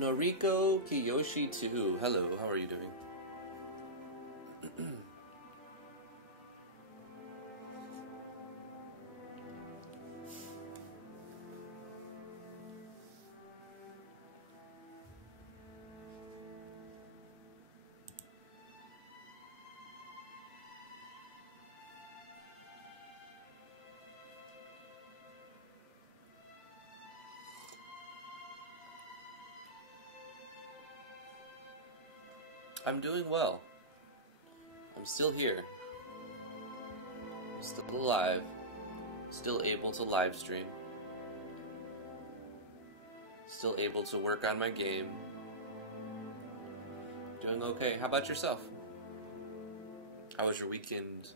Noriko Kiyoshi 2. Hello, how are you doing? I'm doing well. I'm still here. Still alive. Still able to live stream. Still able to work on my game. Doing okay. How about yourself? How was your weekend?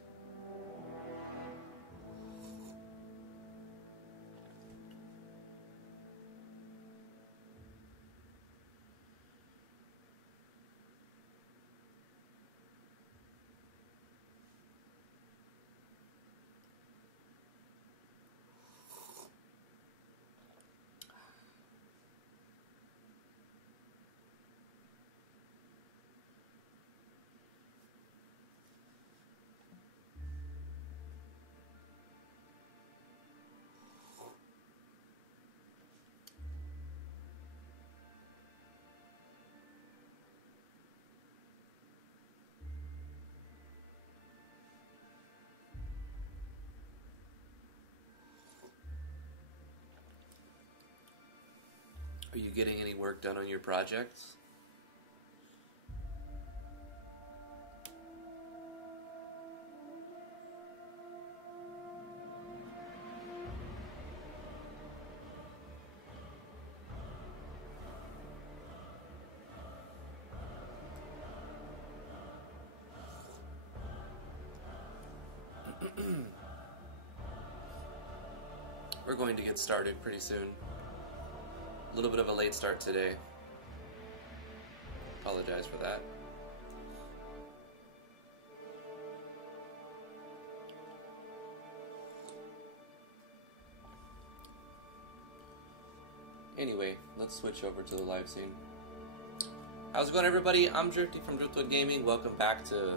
Are you getting any work done on your projects? We're going to get started pretty soon. A little bit of a late start today. Apologize for that. Anyway, let's switch over to the live scene. How's it going, everybody? I'm Drifty from Driftwood Gaming. Welcome back to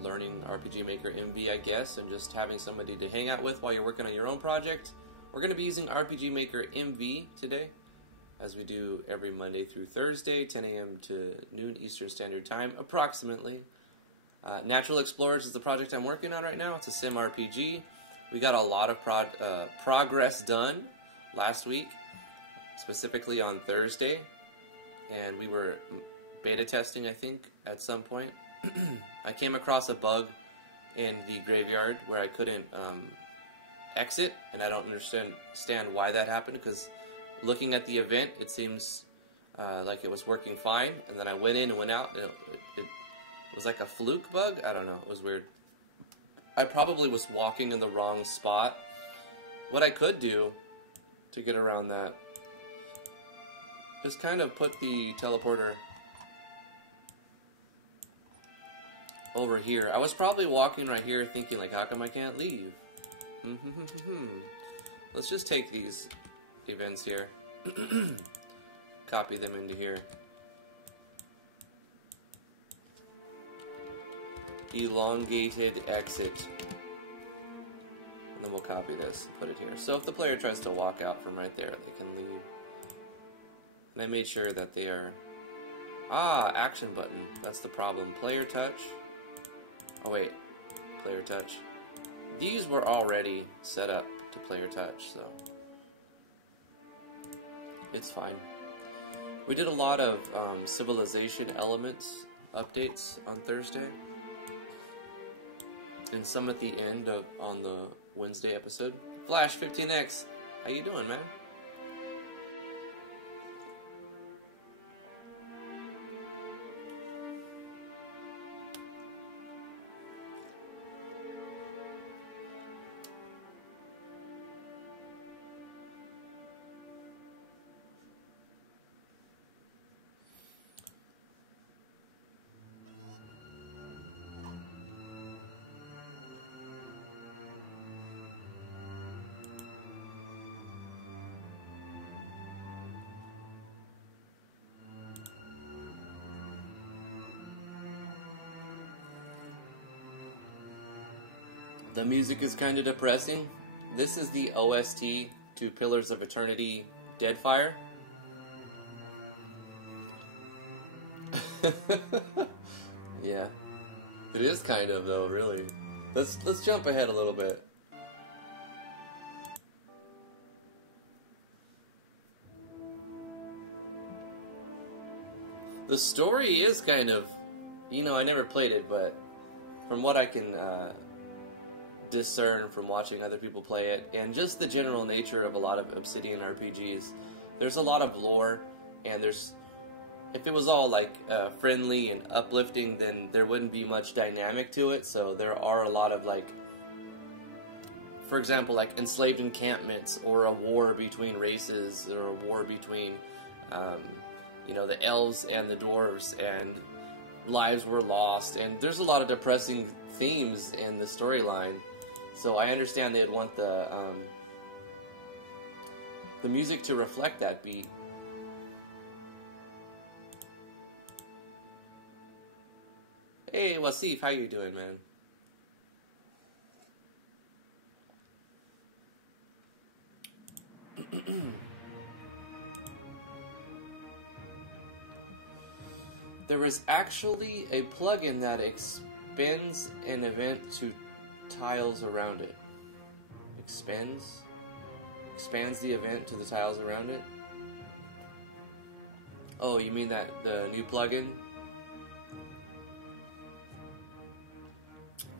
learning RPG Maker MV, I guess, and just having somebody to hang out with while you're working on your own project. We're going to be using RPG Maker MV today, as we do every Monday through Thursday, 10 a.m. to noon Eastern Standard Time, approximately. Natural Explorers is the project I'm working on right now. It's a sim RPG. We got a lot of progress done last week, specifically on Thursday, and we were beta testing, I think, at some point. I came across a bug in the graveyard where I couldn't exit, and I don't understand why that happened, because looking at the event, it seems like it was working fine, and then I went in and went out, and it was like a fluke bug. I don't know, it was weird. I probably was walking in the wrong spot. What I could do to get around that is kind of put the teleporter over here. I was probably walking right here thinking, like, how come I can't leave? Let's just take these events here. Copy them into here. Elongated exit. And then we'll copy this and put it here. So if the player tries to walk out from right there, they can leave. And I made sure that they are... Ah, action button. That's the problem. Player touch. Oh wait, player touch. These were already set up to player touch, so it's fine. We did a lot of civilization elements updates on Thursday, and some at the end on the Wednesday episode. Flash 15X, how you doing, man? The music is kind of depressing. This is the OST to Pillars of Eternity Deadfire. Yeah. It is kind of, though, really. Let's jump ahead a little bit. The story is kind of, you know, I never played it, but from what I can discern from watching other people play it, and just the general nature of a lot of Obsidian RPGs, there's a lot of lore, and there's, if it was all like friendly and uplifting, then there wouldn't be much dynamic to it. So there are a lot of, like, for example, like enslaved encampments, or a war between races, or a war between you know, the elves and the dwarves, and lives were lost, and there's a lot of depressing themes in the storyline. So I understand they'd want the music to reflect that beat. Hey, Wasif, how you doing, man? There is actually a plugin that expands an event to tiles around it. Expands the event to the tiles around it? Oh, you mean that the new plugin?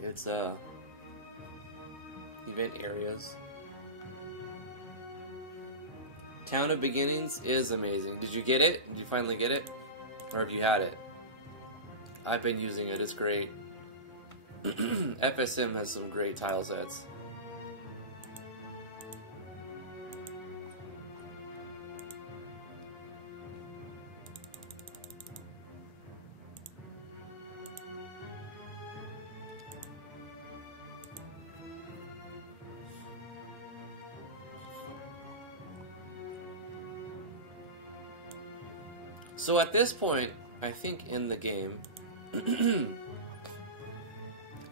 It's event areas. Town of Beginnings is amazing. Did you get it? Did you finally get it? Or have you had it? I've been using it, it's great. FSM has some great tile sets. So at this point, I think in the game,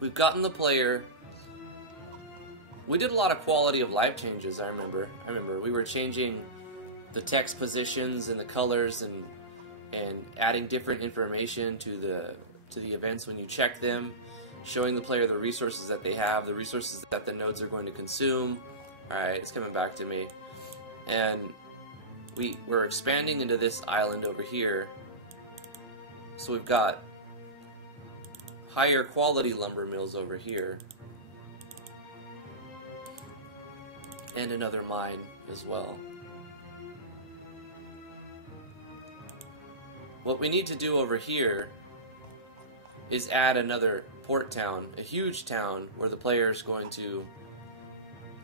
we've gotten the player. We did a lot of quality of life changes, I remember. We were changing the text positions and the colors, and adding different information to to the events when you check them, showing the player the resources that they have, the resources that the nodes are going to consume. Alright, it's coming back to me. And we're expanding into this island over here. So we've got higher quality lumber mills over here. And another mine as well. What we need to do over here is add another port town, a huge town where the player is going to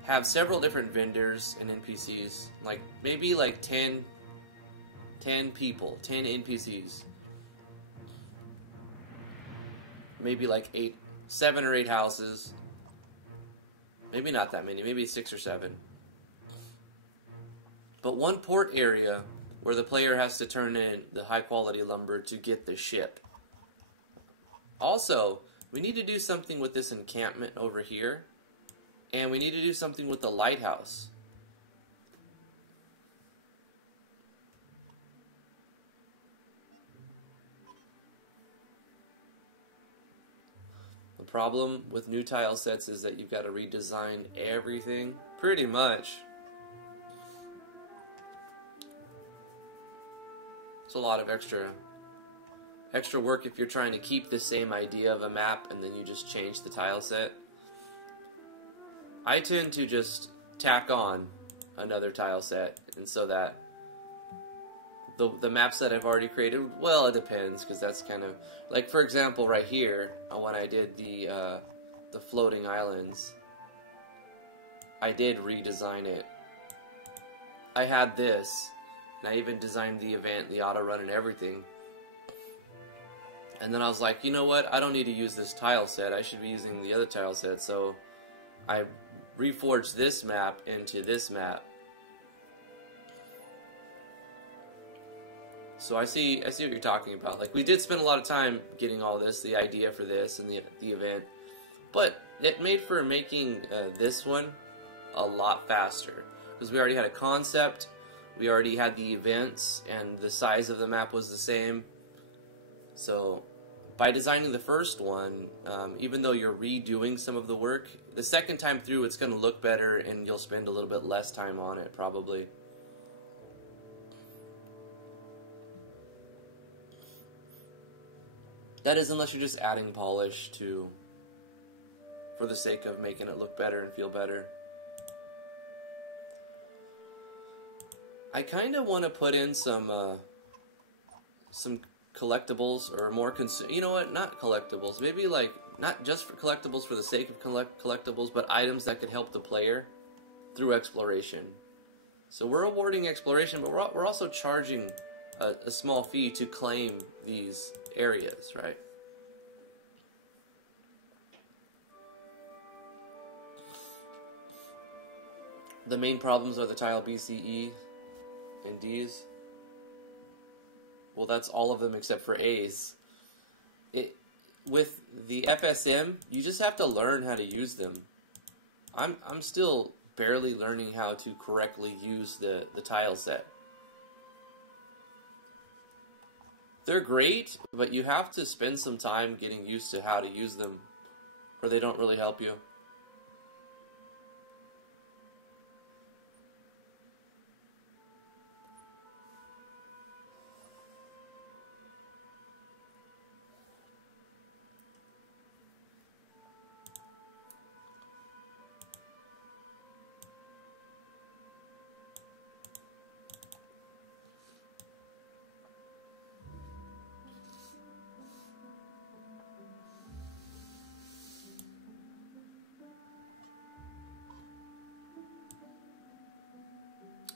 have several different vendors and NPCs, like maybe like 10 people, 10 NPCs. Maybe like 7 or 8 houses. Maybe not that many, maybe 6 or 7. But one port area where the player has to turn in the high quality lumber to get the ship. Also, we need to do something with this encampment over here, and we need to do something with the lighthouse. The problem with new tile sets is that you've got to redesign everything, pretty much. It's a lot of extra work if you're trying to keep the same idea of a map and then you just change the tile set. I tend to just tack on another tile set, and so that the maps that I've already created, well, it depends, because that's kind of like, for example, right here when I did the floating islands, I did redesign it. I had this, and I even designed the event, the auto run, and everything. And then I was like, you know what? I don't need to use this tile set. I should be using the other tile set. So I reforged this map into this map. So I see what you're talking about. Like, we did spend a lot of time getting all this, the idea for this and the event, but it made for making this one a lot faster, because we already had a concept, we already had the events, and the size of the map was the same. So by designing the first one, even though you're redoing some of the work, the second time through it's going to look better, and you'll spend a little bit less time on it, probably. That is, unless you're just adding polish for the sake of making it look better and feel better. I kind of want to put in some collectibles, or more you know what, not collectibles, maybe like, not just for collectibles for the sake of collectibles, but items that could help the player through exploration. So we're awarding exploration, but we're also charging a small fee to claim these areas, right? The main problems are the tile B, C, E, and D's. Well, that's all of them except for A's. With the FSM, you just have to learn how to use them. I'm still barely learning how to correctly use the tile set. They're great, but you have to spend some time getting used to how to use them, or they don't really help you.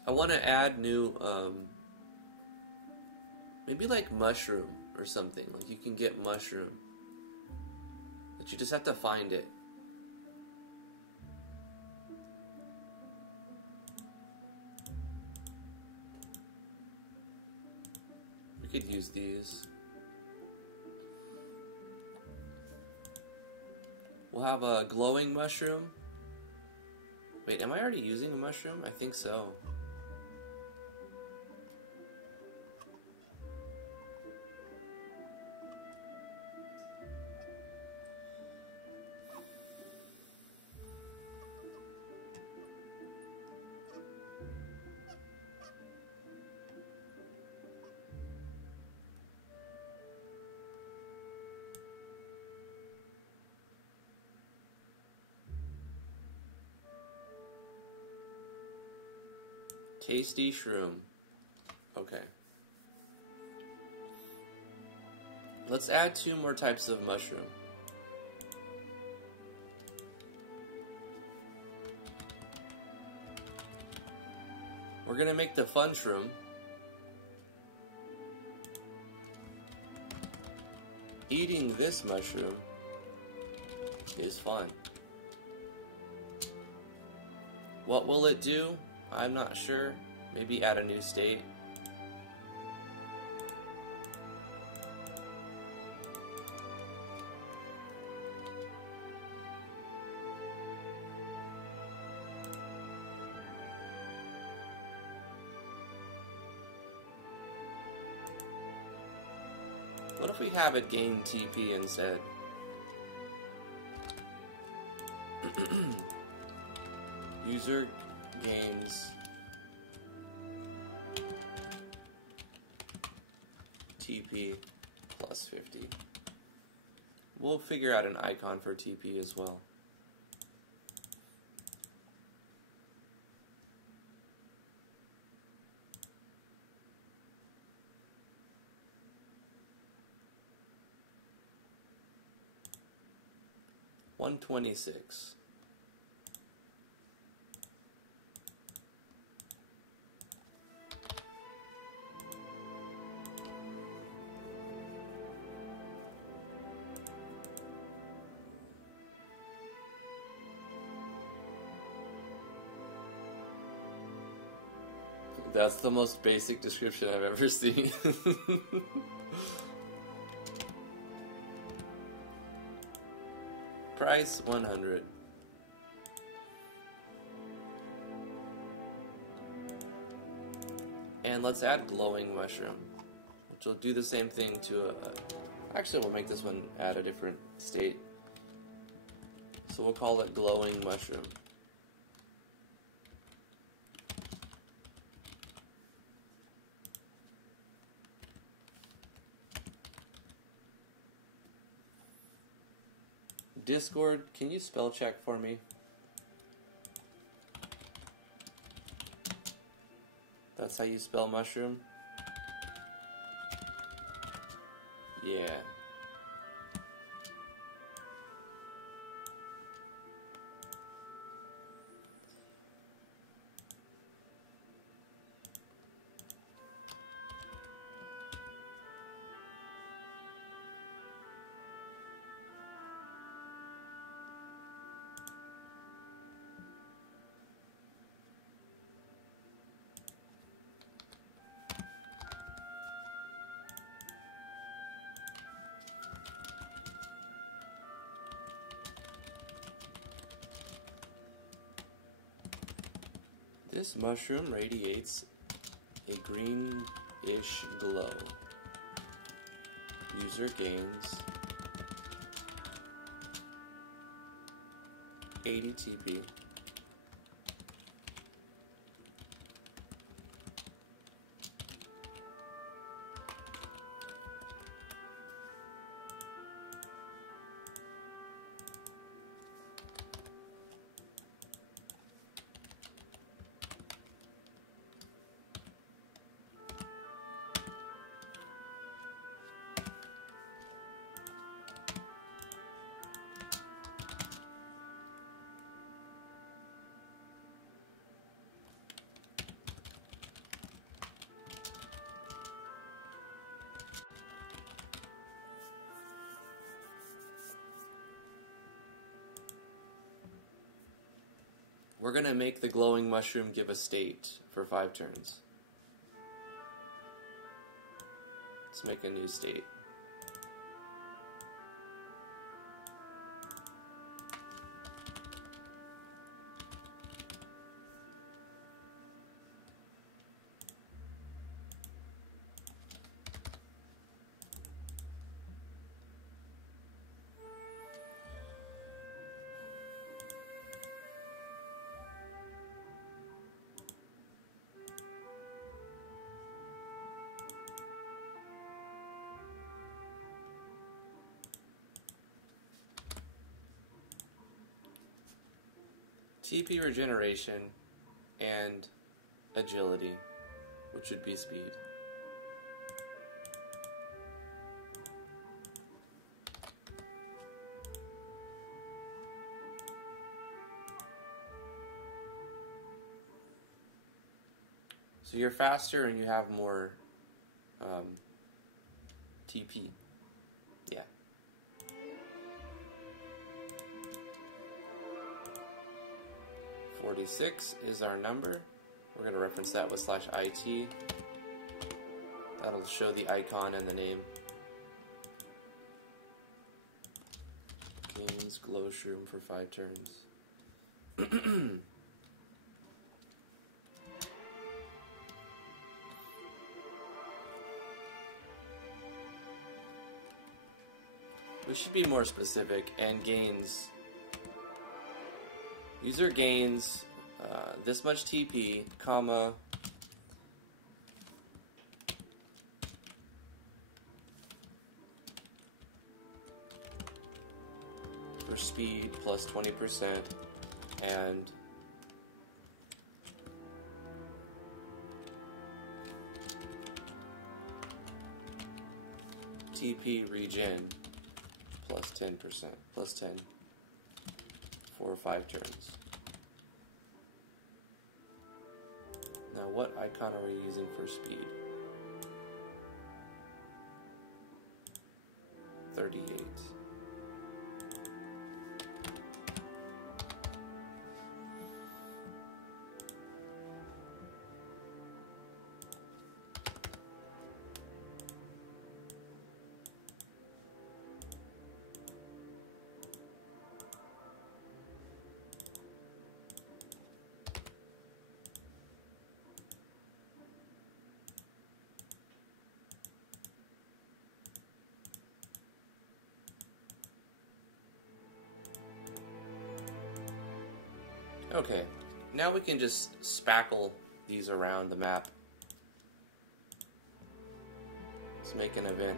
I want to add new, maybe like mushroom or something. Like, you can get mushroom, but you just have to find it. We could use these. We'll have a glowing mushroom. Wait, am I already using a mushroom? I think so. Tasty shroom. Okay. Let's add 2 more types of mushroom. We're gonna make the fun shroom. Eating this mushroom is fun. What will it do? I'm not sure. Maybe add a new state. What if we have it gain TP instead? User gains TP plus 50. We'll figure out an icon for TP as well. $126. That's the most basic description I've ever seen. Price 100. And let's add glowing mushroom, which will do the same thing to a... Actually, we'll make this one add a different state. So we'll call it glowing mushroom. Discord, can you spell check for me? That's how you spell mushroom? Yeah. This mushroom radiates a greenish glow. User gains 80 TP. We're going to make the glowing mushroom give a state for 5 turns. Let's make a new state. TP regeneration and agility, which would be speed. So you're faster and you have more TP. Yeah. .46 is our number. We're going to reference that with /IT. That'll show the icon and the name. Gains glow shroom for 5 turns. We should be more specific. And gains. User gains this much TP, comma, for speed plus 20%, and TP regen plus 10%, plus 10 for 5 turns. Now, what icon are we using for speed? 38. Okay, now we can just spackle these around the map. Let's make an event.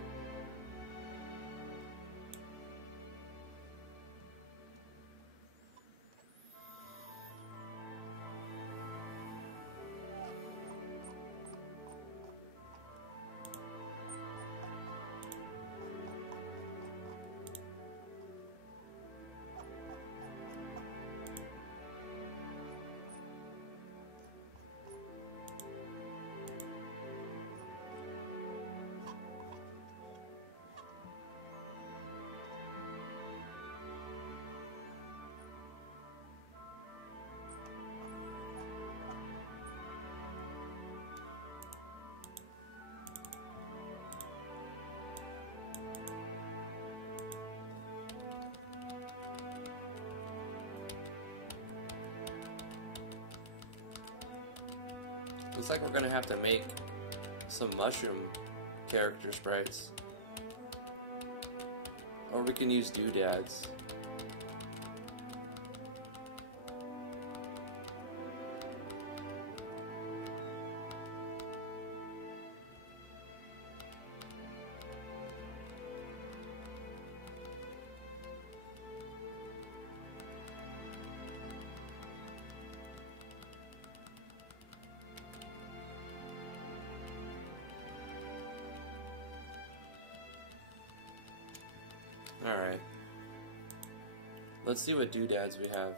Looks like we're gonna have to make some mushroom character sprites. Or we can use doodads. Alright. Let's see what doodads we have.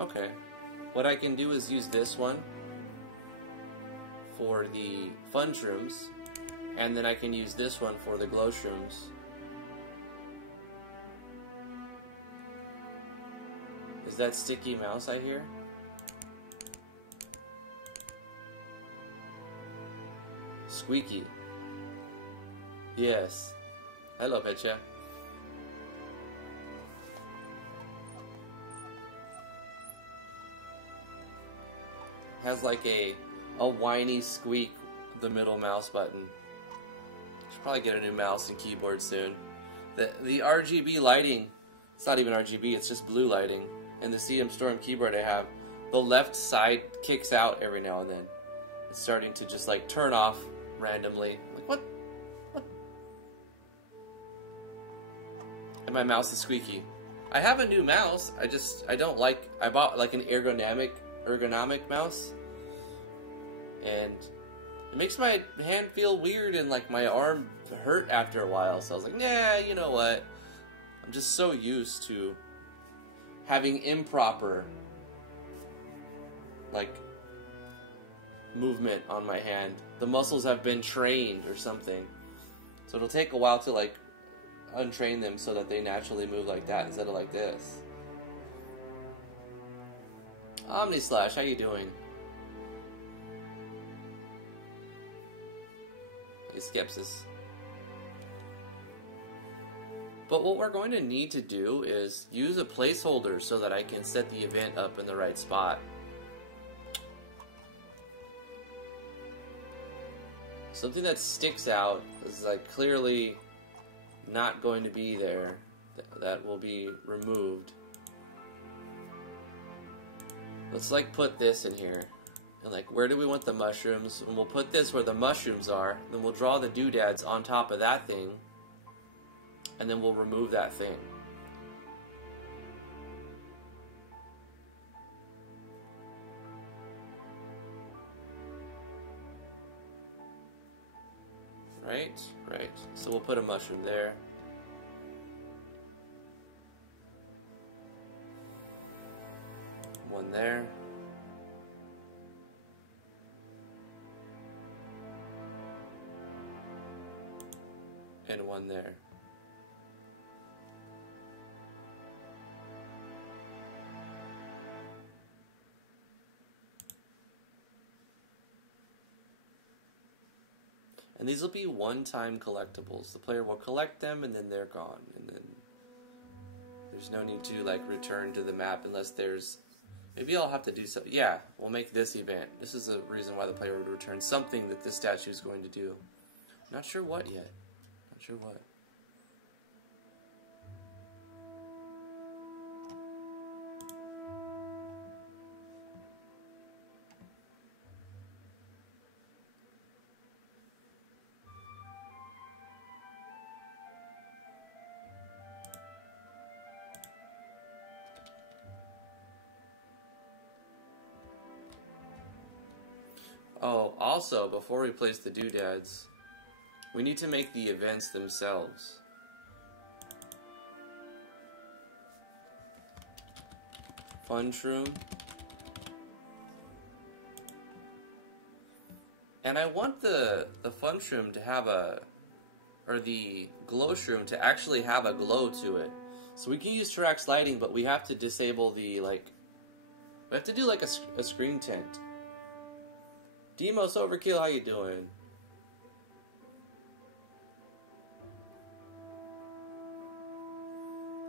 Okay, what I can do is use this one for the fun shrooms, and then I can use this one for the glow shrooms. Is that sticky mouse I hear? Squeaky. Yes. Hello, Pecha. has like a whiny squeak, the middle mouse button. Should probably get a new mouse and keyboard soon. The RGB lighting, it's not even RGB, it's just blue lighting. And the CM Storm keyboard I have, the left side kicks out every now and then. It's starting to just like turn off randomly. Like, what? And my mouse is squeaky. I have a new mouse, I don't like, I bought like an ergonomic mouse. And it makes my hand feel weird and like my arm hurt after a while. So I was like, nah, you know what? I'm just so used to having improper like movement on my hand. The muscles have been trained or something. So it'll take a while to like untrain them so that they naturally move like that instead of like this. Omnislash, how you doing? Hey, Skepsis. But what we're going to need to do is use a placeholder so that I can set the event up in the right spot. Something that sticks out is like clearly not going to be there, that will be removed. Let's like put this in here. And like, where do we want the mushrooms? And we'll put this where the mushrooms are. Then we'll draw the doodads on top of that thing. And then we'll remove that thing. Right, right. So we'll put a mushroom there. One there. And one there. And these will be one-time collectibles. The player will collect them and then they're gone. And then there's no need to like return to the map unless there's... Maybe I'll have to do something. Yeah, we'll make this event. This is a reason why the player would return something that this statue is going to do. Not sure what yet. Not sure what. Oh, also, before we place the doodads, we need to make the events themselves. Fun shroom. And I want the fun shroom to have a, or the glow shroom to actually have a glow to it. So we can use Tirax lighting, but we have to disable the, like, we have to do like a screen tint. Demos Overkill, how you doing?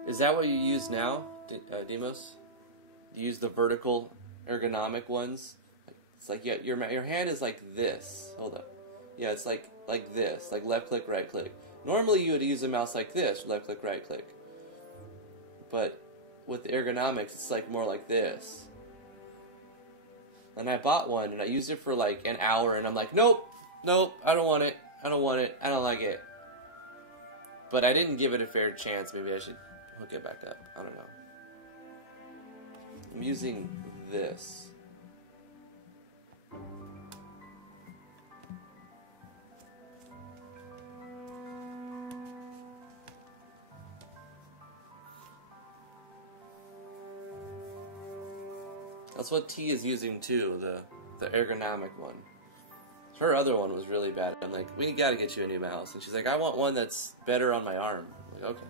Is that what you use now, Demos? You use the vertical ergonomic ones? It's like, yeah, your hand is like this. Hold up. Yeah, it's like this, like left click, right click. Normally you would use a mouse like this, left click, right click. But with the ergonomics, it's like more like this. And I bought one, and I used it for like an hour, and I'm like, nope, I don't want it, I don't like it. But I didn't give it a fair chance. Maybe I should hook it back up. I don't know. I'm using this. That's what T is using too, the ergonomic one. Her other one was really bad. I'm like, we gotta get you a new mouse. And she's like, I want one that's better on my arm. I'm like, okay.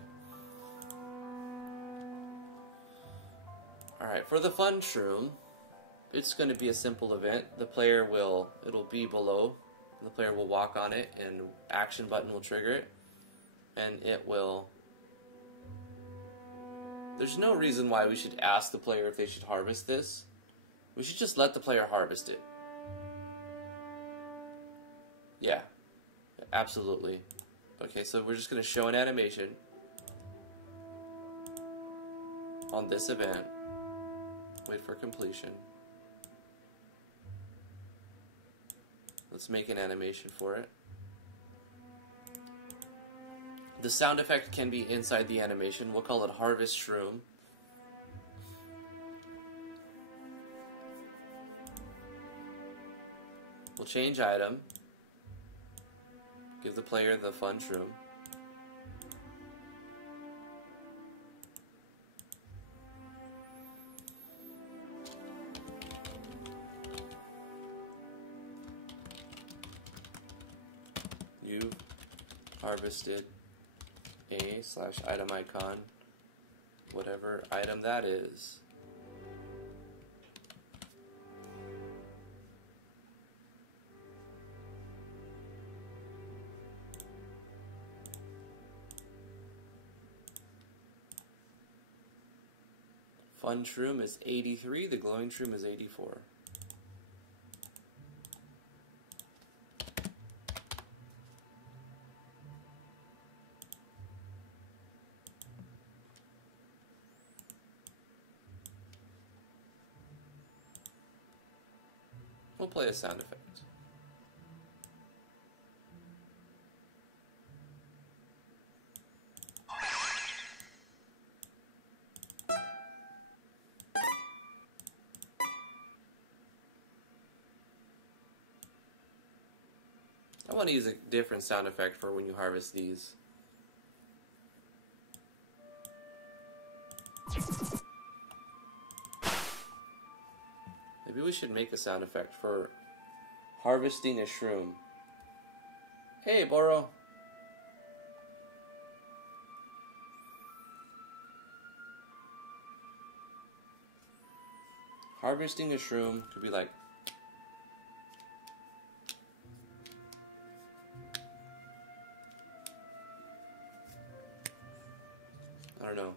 Alright, for the fun shroom, it's gonna be a simple event. The player it'll be below. The player will walk on it, and action button will trigger it. And it will... There's no reason why we should ask the player if they should harvest this. We should just let the player harvest it. Yeah, absolutely. Okay, so we're just going to show an animation on this event. Wait for completion. Let's make an animation for it. The sound effect can be inside the animation. We'll call it Harvest Shroom. We'll change item. Give the player the fun shroom. You've harvested a/item icon, whatever item that is. Fun shroom is 83, the glowing shroom is 84. We'll play a sound effect. I want to use a different sound effect for when you harvest these. Maybe we should make a sound effect for harvesting a shroom. Hey, Boro. Harvesting a shroom could be like, I don't know.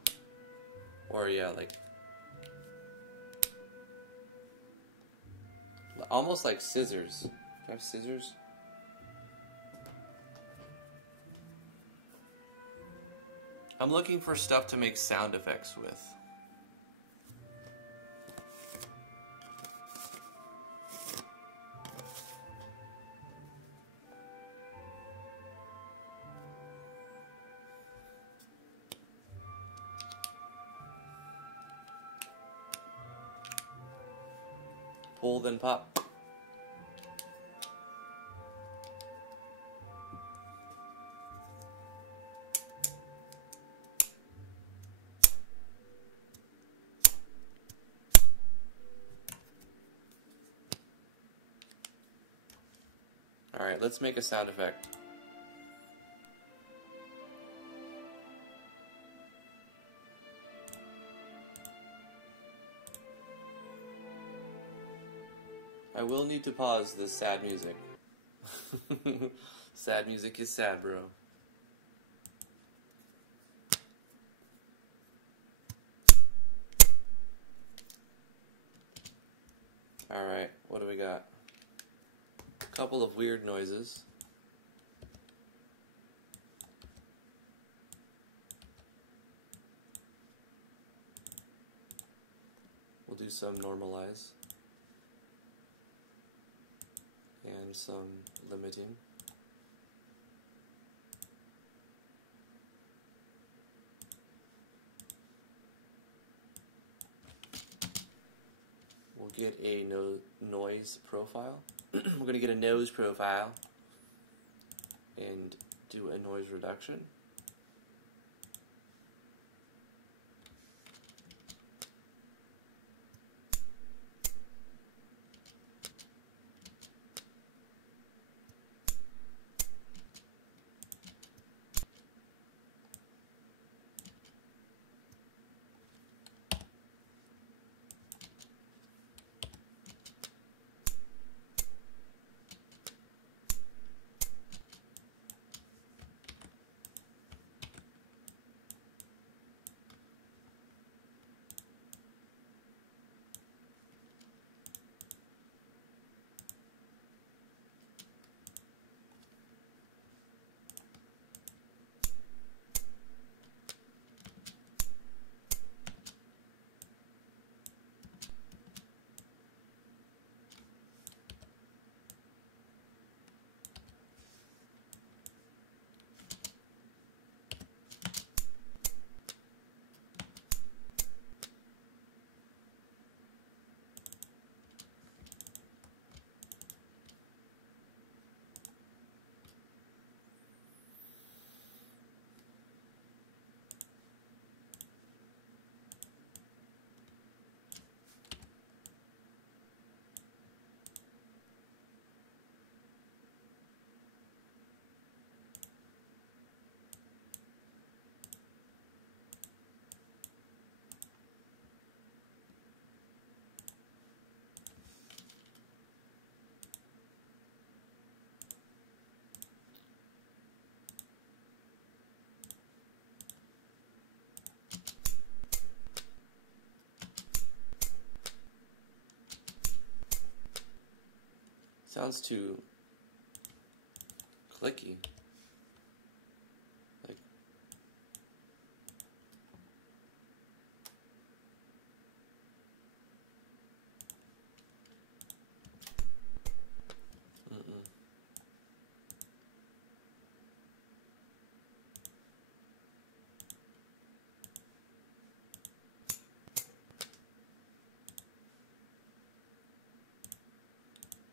Or yeah, like almost like scissors. Do I have scissors? I'm looking for stuff to make sound effects with. Pull, then pop. Alright, let's make a sound effect. I will need to pause this sad music. Sad music is sad, bro. Alright, what do we got? A couple of weird noises. We'll do some normalize. And some limiting. We'll get a noise profile. We're going to get a nose profile and do a noise reduction. Sounds too clicky. Like,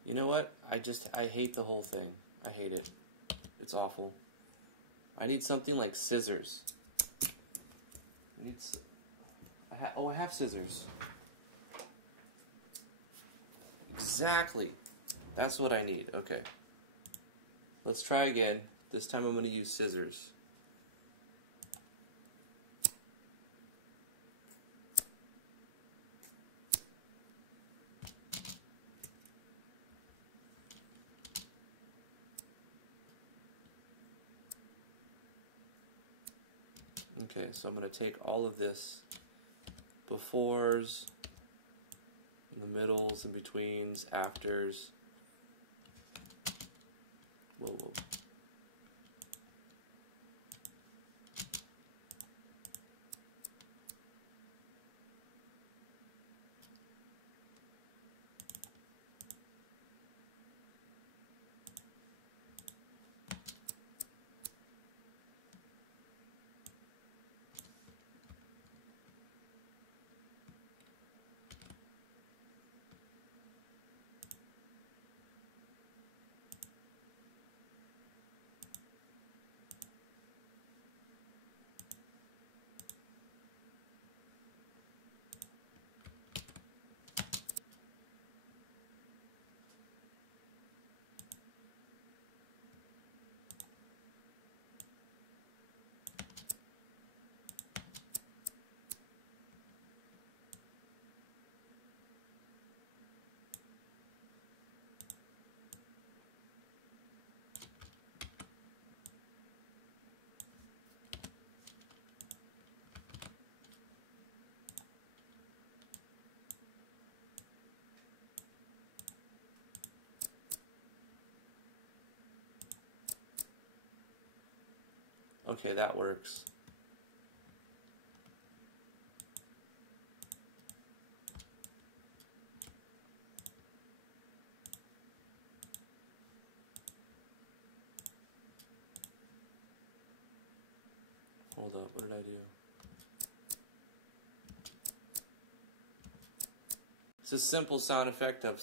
you know what? I hate the whole thing. I hate it. It's awful. I need something like scissors. I have scissors. Exactly. That's what I need. Okay. Let's try again. This time I'm going to use scissors. Okay, so I'm going to take all of this befores, in the middles, in betweens, afters. Whoa. Okay, that works. Hold up, what did I do? It's a simple sound effect of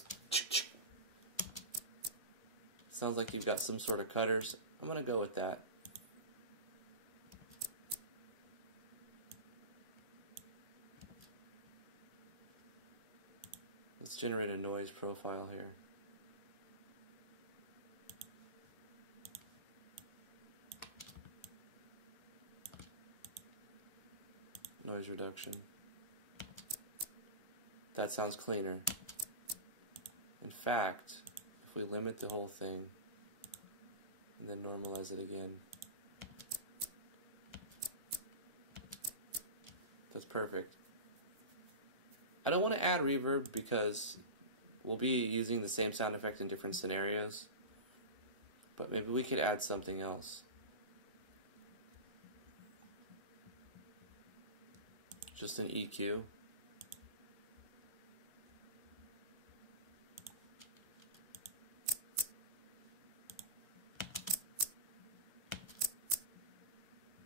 sounds like you've got some sort of cutters. I'm gonna go with that. Let's generate a noise profile here. Noise reduction. That sounds cleaner. In fact, if we limit the whole thing and then normalize it again, that's perfect. I don't want to add reverb because we'll be using the same sound effect in different scenarios, but maybe we could add something else. Just an EQ.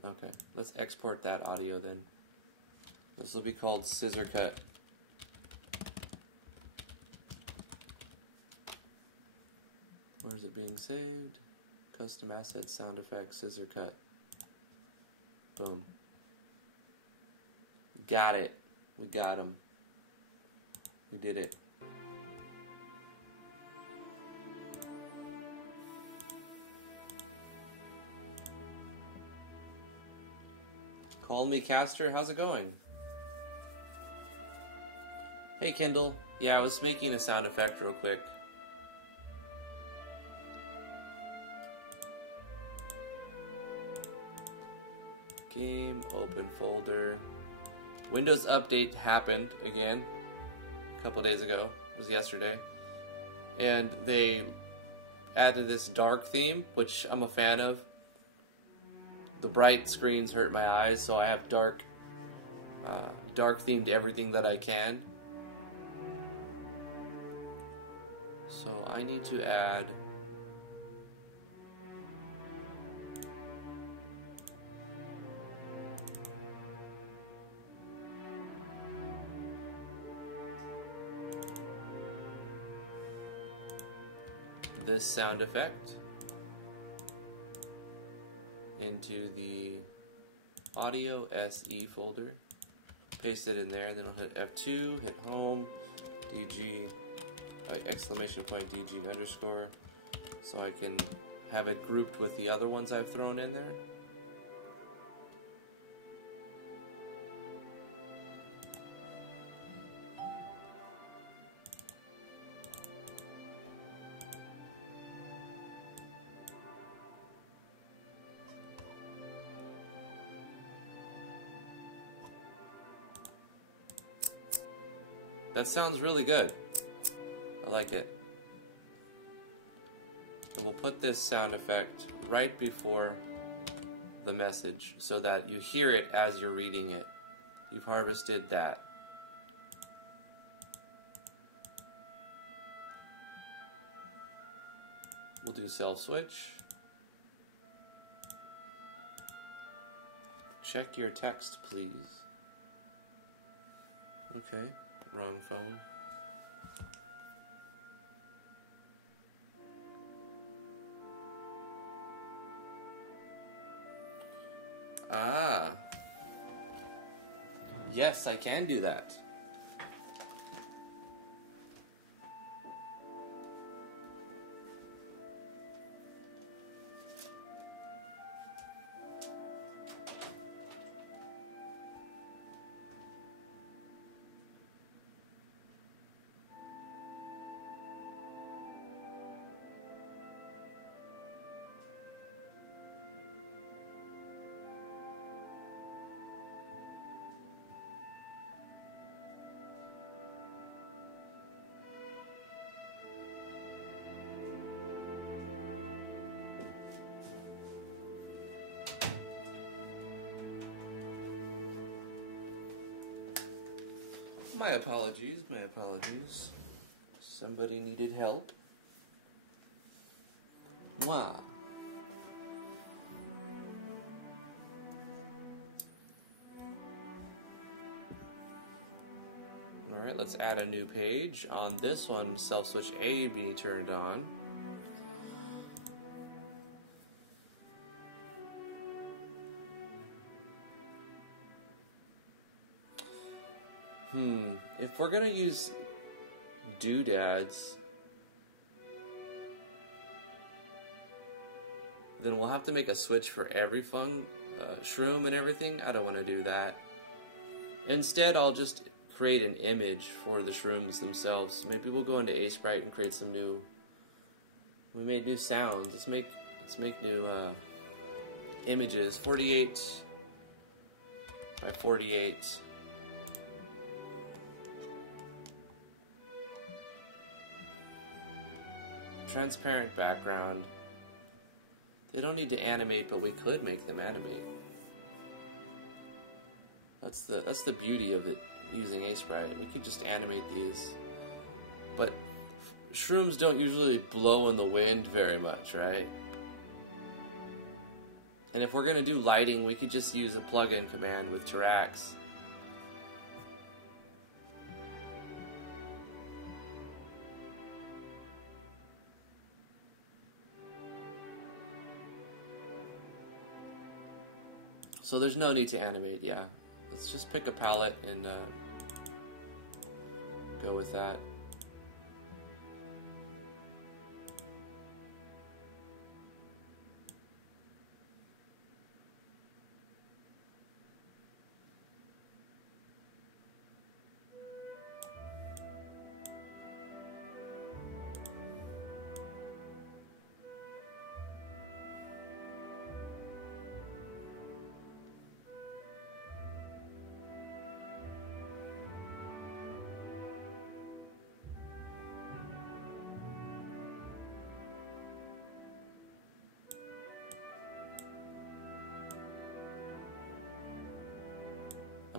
Okay, let's export that audio then. This will be called Scissor Cut. Where is it being saved? Custom asset sound effect Scissor Cut. Boom. Got it. We got him. We did it. Call me Caster. How's it going? Hey Kendall. Yeah, I was making a sound effect real quick. Game, open folder. Windows update happened again a couple days ago. It was yesterday. And they added this dark theme, which I'm a fan of. The bright screens hurt my eyes, so I have dark themed everything that I can. So I need to add this sound effect into the audio SE folder, paste it in there, then I'll hit F2, hit home, DG, exclamation point DG underscore, so I can have it grouped with the other ones I've thrown in there. That sounds really good. I like it. And we'll put this sound effect right before the message so that you hear it as you're reading it. You've harvested that. We'll do self-switch. Check your text, please. Okay. Wrong phone. Ah. Yes, I can do that. My apologies, my apologies. Somebody needed help. Moua. Alright, let's add a new page. On this one, self-switch A be turned on. If we're gonna use doodads, then we'll have to make a switch for every shroom and everything. I don't want to do that. Instead, I'll just create an image for the shrooms themselves. Maybe we'll go into Sprite and create some new. We made new sounds. Let's make new images. 48 by 48. Transparent background. They don't need to animate, but we could make them animate. That's the beauty of it using Sprite. We could just animate these. But shrooms don't usually blow in the wind very much, right? And if we're gonna do lighting, we could just use a plugin command with Tirax. So there's no need to animate, yeah. Let's just pick a palette and go with that.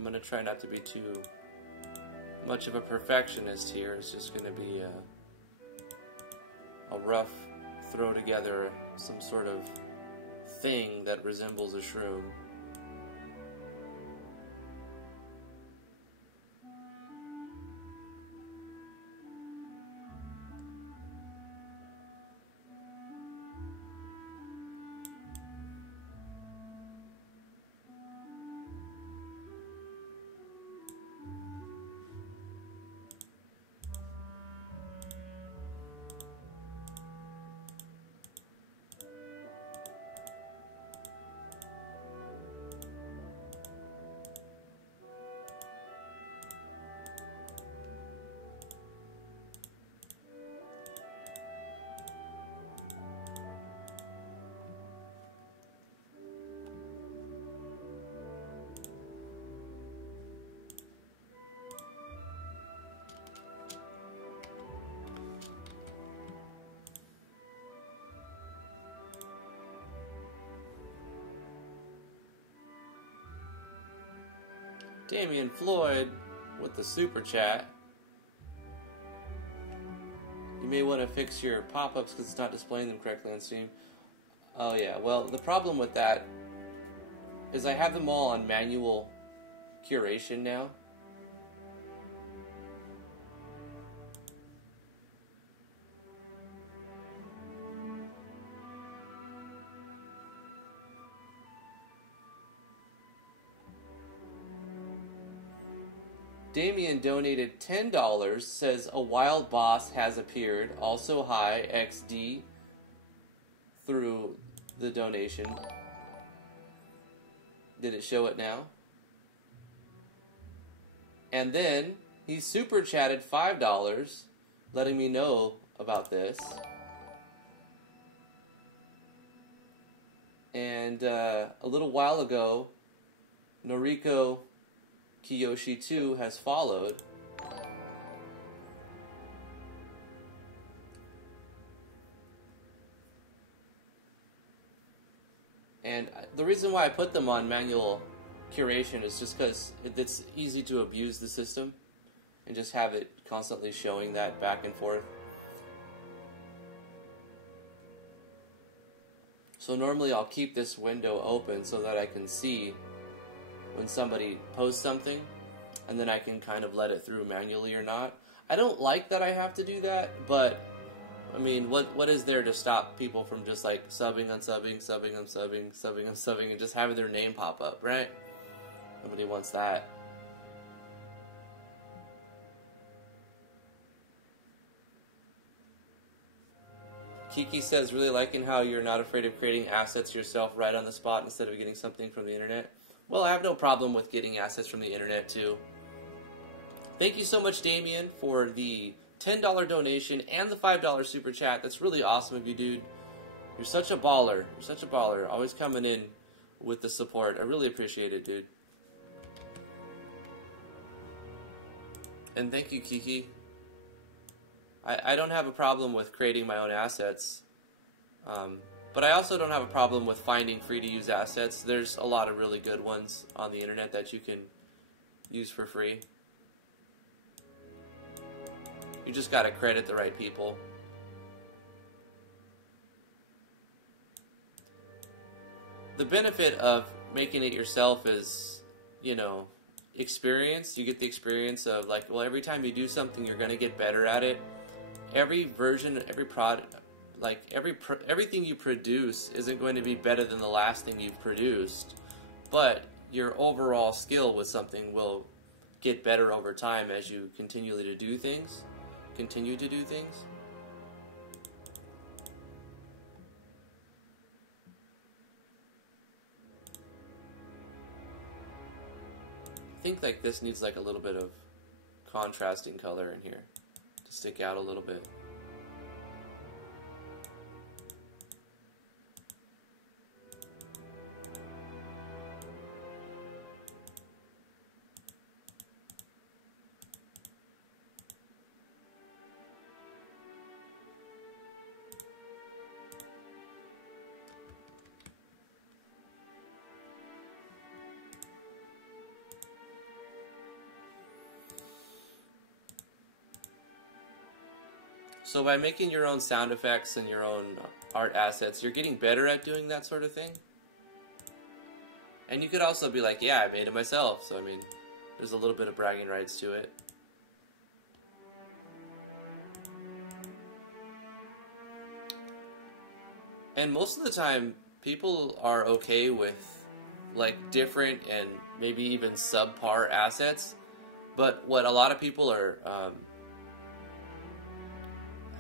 I'm going to try not to be too much of a perfectionist here. It's just going to be a rough throw together some sort of thing that resembles a shroom. Damian Floyd with the super chat. You may want to fix your pop-ups because it's not displaying them correctly on Steam. Oh yeah, well the problem with that is I have them all on manual curation now. Damian donated $10, says a wild boss has appeared. Also hi, XD, through the donation. Did it show it now? And then he super chatted $5, letting me know about this. And a little while ago, Noriko Kiyoshi 2 has followed. And the reason why I put them on manual curation is just because it's easy to abuse the system and just have it constantly showing that back and forth. So normally I'll keep this window open so that I can see when somebody posts something, and then I can kind of let it through manually or not. I don't like that I have to do that, but I mean, what is there to stop people from just like subbing, unsubbing, subbing, unsubbing, subbing, unsubbing, and just having their name pop up, right? Nobody wants that. Kiki says, really liking how you're not afraid of creating assets yourself right on the spot instead of getting something from the internet. Well, I have no problem with getting assets from the internet, too. Thank you so much, Damian, for the $10 donation and the $5 super chat. That's really awesome of you, dude. You're such a baller. You're such a baller. Always coming in with the support. I really appreciate it, dude. And thank you, Kiki. I don't have a problem with creating my own assets. But I also don't have a problem with finding free-to-use assets. There's a lot of really good ones on the internet that you can use for free. You just gotta credit the right people. The benefit of making it yourself is, you know, experience. You get the experience of like, well, every time you do something, you're gonna get better at it. Every version, every product, like everything you produce isn't going to be better than the last thing you've produced, but your overall skill with something will get better over time as you continue to do things. I think like this needs like a little bit of contrasting color in here to stick out a little bit. So by making your own sound effects and your own art assets, you're getting better at doing that sort of thing. And you could also be like, yeah, I made it myself. So, I mean, there's a little bit of bragging rights to it. And most of the time, people are okay with, like, different and maybe even subpar assets. But what a lot of people are, I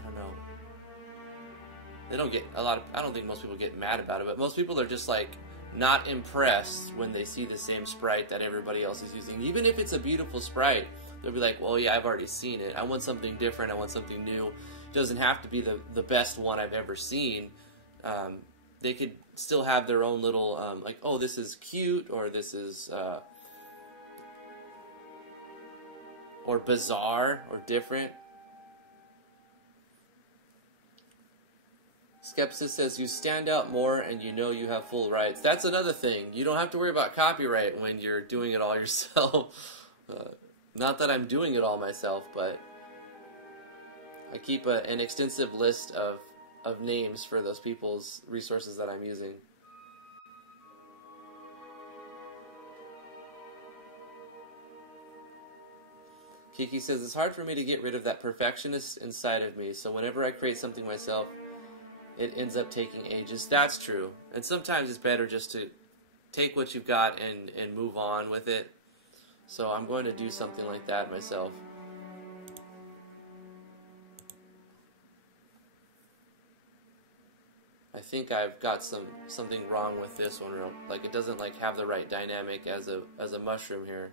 don't know. They don't get a lot of, I don't think most people get mad about it, but most people are just, like, not impressed when they see the same sprite that everybody else is using. Even if it's a beautiful sprite, they'll be like, well, yeah, I've already seen it. I want something different. I want something new. It doesn't have to be the best one I've ever seen. They could still have their own little, like, oh, this is cute, or this is, or bizarre, or different. Skepsis says, you stand out more and you know you have full rights. That's another thing. You don't have to worry about copyright when you're doing it all yourself. Not that I'm doing it all myself, but I keep an extensive list of names for those people's resources that I'm using. Kiki says, it's hard for me to get rid of that perfectionist inside of me, so whenever I create something myself, it ends up taking ages. That's true. And sometimes it's better just to take what you've got and move on with it. So I'm going to do something like that myself. I think I've got something wrong with this one. Like, it doesn't like have the right dynamic as a mushroom here.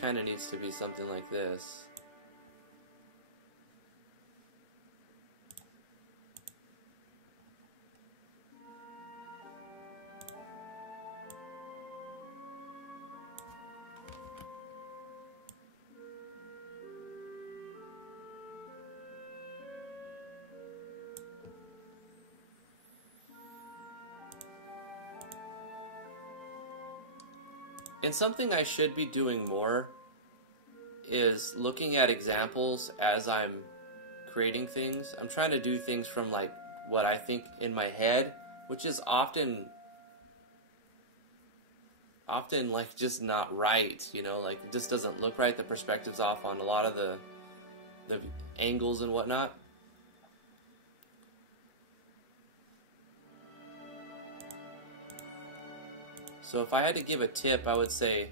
Kind of needs to be something like this. And something I should be doing more is looking at examples as I'm creating things. I'm trying to do things from like what I think in my head, which is often like just not right, you know, like it just doesn't look right. The perspective's off on a lot of the angles and whatnot. So if I had to give a tip, I would say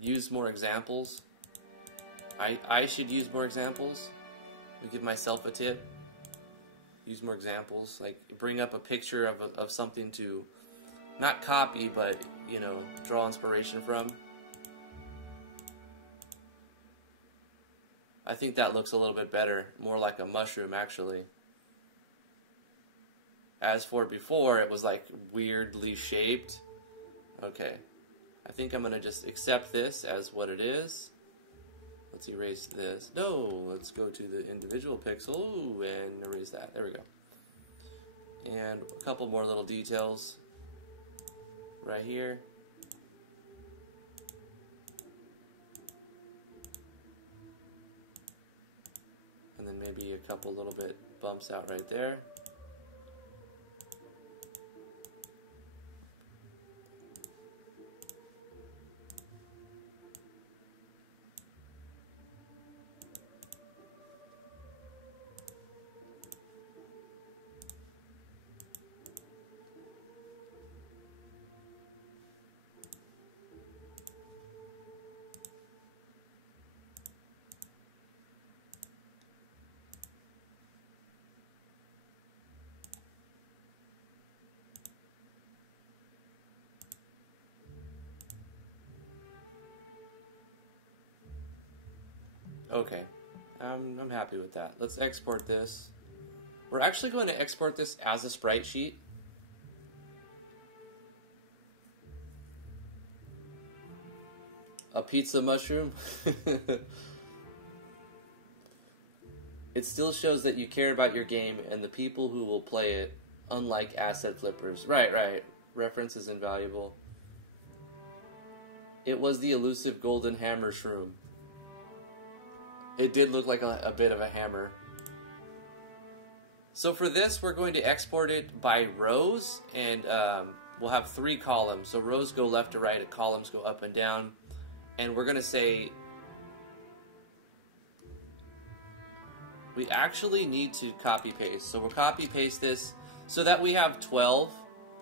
use more examples. I should use more examples. I'll give myself a tip. Use more examples. Like bring up a picture of something to not copy, but you know, draw inspiration from. I think that looks a little bit better, more like a mushroom actually. As for before, it was like weirdly shaped. Okay. I think I'm going to just accept this as what it is. Let's erase this. No, let's go to the individual pixel and erase that. There we go. And a couple more little details right here. And then maybe a couple little bit bumps out right there. Okay, I'm happy with that. Let's export this. We're actually going to export this as a sprite sheet. A pizza mushroom? It still shows that you care about your game and the people who will play it, unlike asset flippers. Right, right. Reference is invaluable. It was the elusive golden hammer shroom. It did look like a bit of a hammer. So for this, we're going to export it by rows, and we'll have 3 columns. So rows go left to right, and columns go up and down. And we're going to say, we actually need to copy paste. So we'll copy paste this so that we have 12.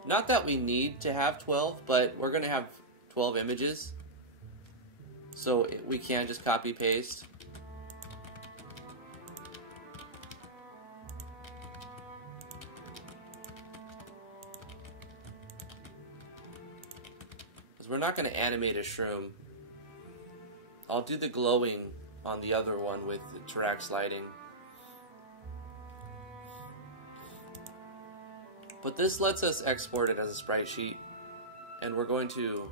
Not that we need to have 12, but we're going to have 12 images. So we can just copy paste. Because we're not going to animate a shroom. I'll do the glowing on the other one with the Tarax lighting. But this lets us export it as a sprite sheet. And we're going to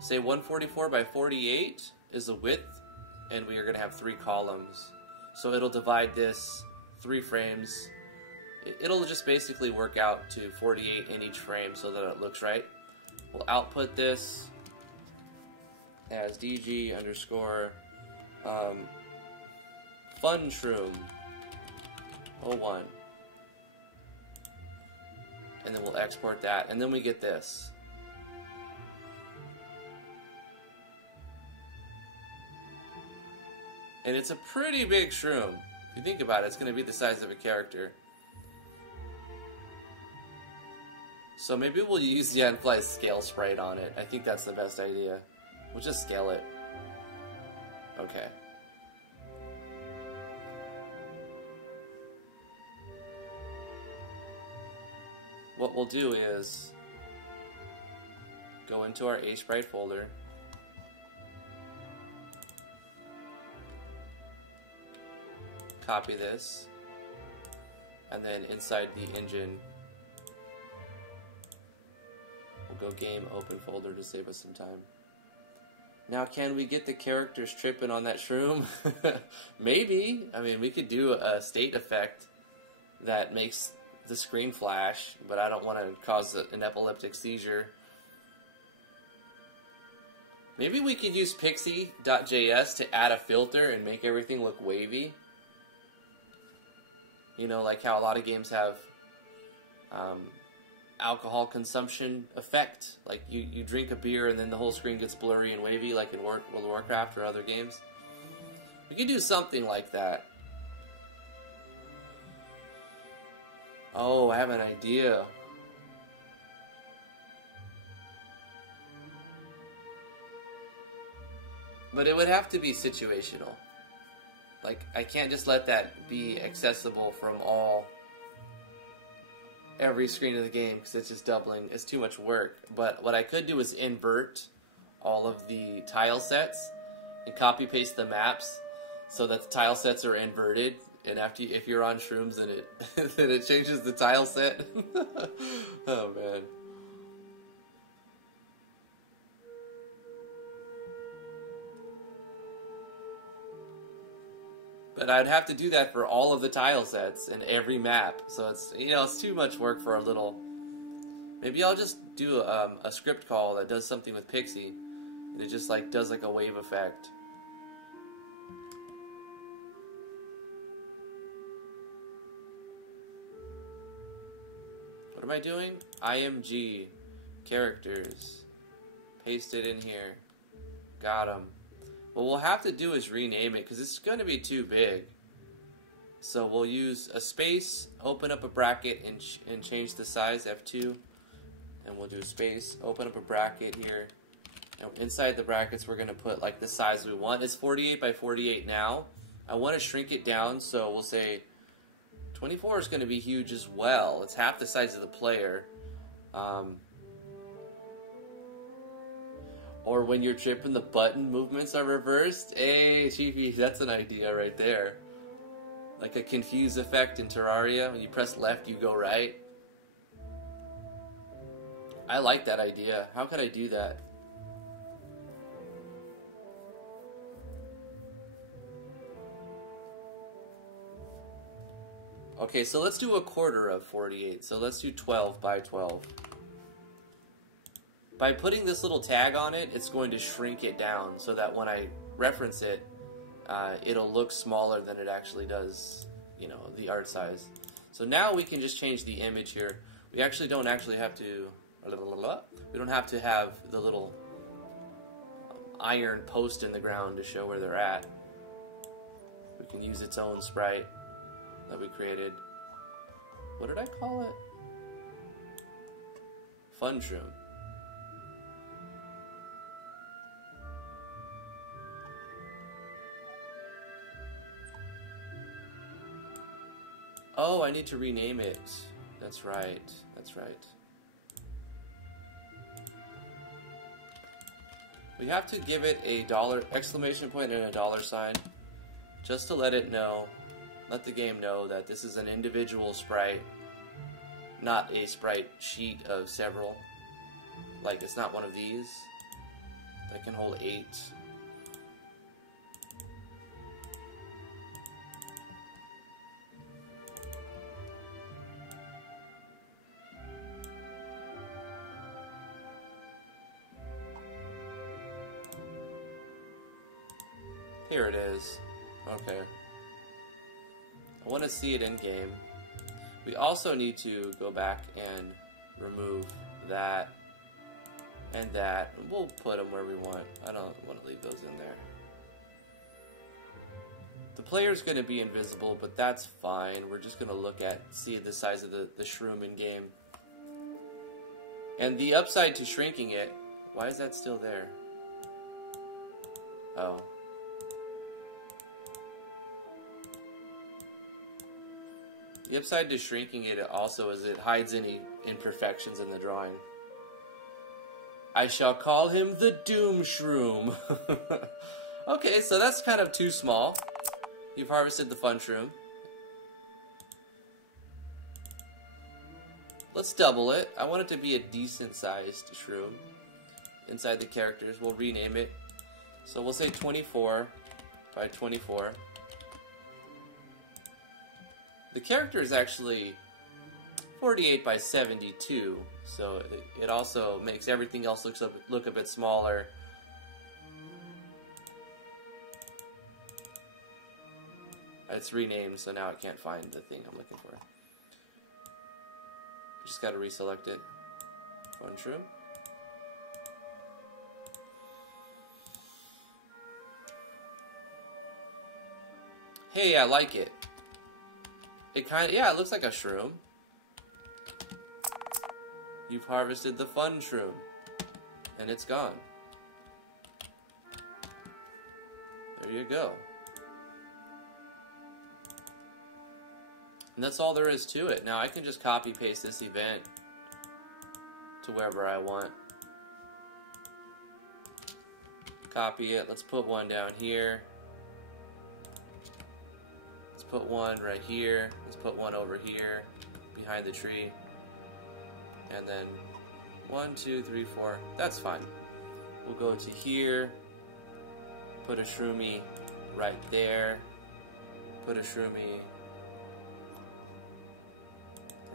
say 144 by 48 is the width. And we are going to have 3 columns. So it'll divide this 3 frames. It'll just basically work out to 48 in each frame so that it looks right. We'll output this as DG underscore fun shroom 01. And then we'll export that, and then we get this. And it's a pretty big shroom. If you think about it, it's going to be the size of a character. So maybe we'll use the Unfly scale sprite on it. I think that's the best idea. We'll just scale it. Okay. What we'll do is go into our A-Sprite folder, copy this, and then inside the engine, we'll go game open folder to save us some time. Now, can we get the characters tripping on that shroom? Maybe. I mean, we could do a state effect that makes the screen flash, but I don't want to cause an epileptic seizure. Maybe we could use pixie.js to add a filter and make everything look wavy. You know, like how a lot of games have alcohol consumption effect. Like you drink a beer and then the whole screen gets blurry and wavy, like in World of Warcraft or other games. We could do something like that. Oh, I have an idea. But it would have to be situational. Like, I can't just let that be accessible from every screen of the game, because it's just doubling. It's too much work. But what I could do is invert all of the tile sets and copy paste the maps so that the tile sets are inverted. And if you're on shrooms, then it changes the tile set. Oh man. But I'd have to do that for all of the tile sets and every map. So it's, you know, it's too much work for a little. Maybe I'll just do a script call that does something with Pixie, and it just like does like a wave effect. What am I doing? IMG characters. Paste it in here. Got them. What we'll have to do is rename it because it's going to be too big. So we'll use a space, open up a bracket, and change the size, F2. And we'll do space, open up a bracket here. And inside the brackets, we're going to put like the size we want. It's 48 by 48 now. I want to shrink it down, so we'll say 24 is going to be huge as well. It's half the size of the player. Or when you're tripping, the button movements are reversed. Hey, Chiefy, that's an idea right there. Like a confuse effect in Terraria. When you press left, you go right. I like that idea. How could I do that? Okay, so let's do a quarter of 48. So let's do 12 by 12. By putting this little tag on it, it's going to shrink it down so that when I reference it, it'll look smaller than it actually does, you know, the art size. So now we can just change the image here. We actually don't have to, we don't have to have the little iron post in the ground to show where they're at. We can use its own sprite that we created. What did I call it? Fun Shroom. Oh, I need to rename it. That's right. That's right. We have to give it a exclamation point and a dollar sign just to let it know, let the game know that this is an individual sprite, not a sprite sheet of several. Like, it's not one of these that can hold 8. Here it is. Okay. I want to see it in game. We also need to go back and remove that and that. We'll put them where we want. I don't want to leave those in there. The player's going to be invisible, but that's fine. We're just going to see the size of the shroom in game. And the upside to shrinking it, why is that still there? Oh. The upside to shrinking it also is it hides any imperfections in the drawing. I shall call him the Doom Shroom. Okay, so that's kind of too small. You've harvested the Fun Shroom. Let's double it. I want it to be a decent sized shroom. Inside the characters, we'll rename it. So we'll say 24 by 24. The character is actually 48 by 72, so it also makes everything else look a bit smaller. It's renamed, so now I can't find the thing I'm looking for. Just gotta reselect it. Fun Shroom. Hey, I like it. It kind of, yeah, it looks like a shroom. You've harvested the Fun Shroom, and it's gone. There you go. And that's all there is to it. Now I can just copy paste this event to wherever I want. Copy it. Let's put one down here. Let's put one right here. Let's put one over here behind the tree. And then 1, 2, 3, 4. That's fine. We'll go to here. Put a shroomy right there. Put a shroomy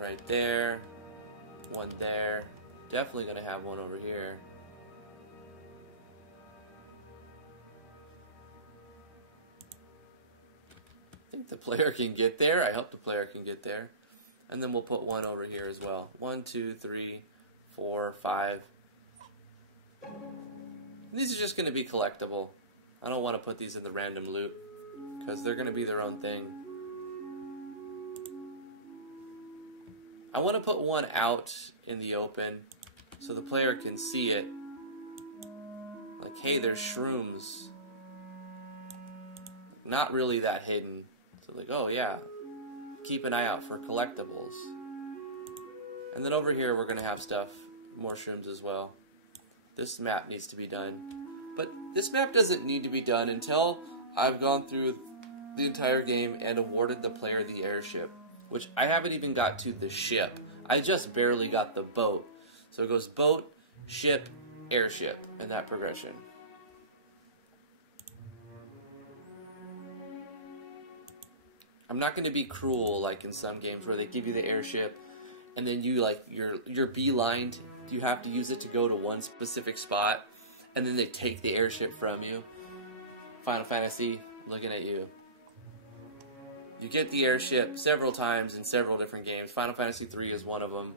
right there. One there. Definitely gonna have one over here. I think the player can get there. I hope the player can get there. And then we'll put one over here as well. 1, 2, 3, 4, 5. These are just going to be collectible. I don't want to put these in the random loot because they're going to be their own thing. I want to put one out in the open so the player can see it. Like, hey, there's shrooms. Not really that hidden. So like, oh yeah, keep an eye out for collectibles. And then over here we're going to have stuff, more shrooms as well. This map needs to be done. But this map doesn't need to be done until I've gone through the entire game and awarded the player the airship. Which I haven't even got to the ship. I just barely got the boat. So it goes boat, ship, airship, in that progression. I'm not going to be cruel like in some games where they give you the airship and then you like you're beelined. You have to use it to go to one specific spot, and then they take the airship from you. Final Fantasy, looking at you. You get the airship several times in several different games. Final Fantasy 3 is one of them.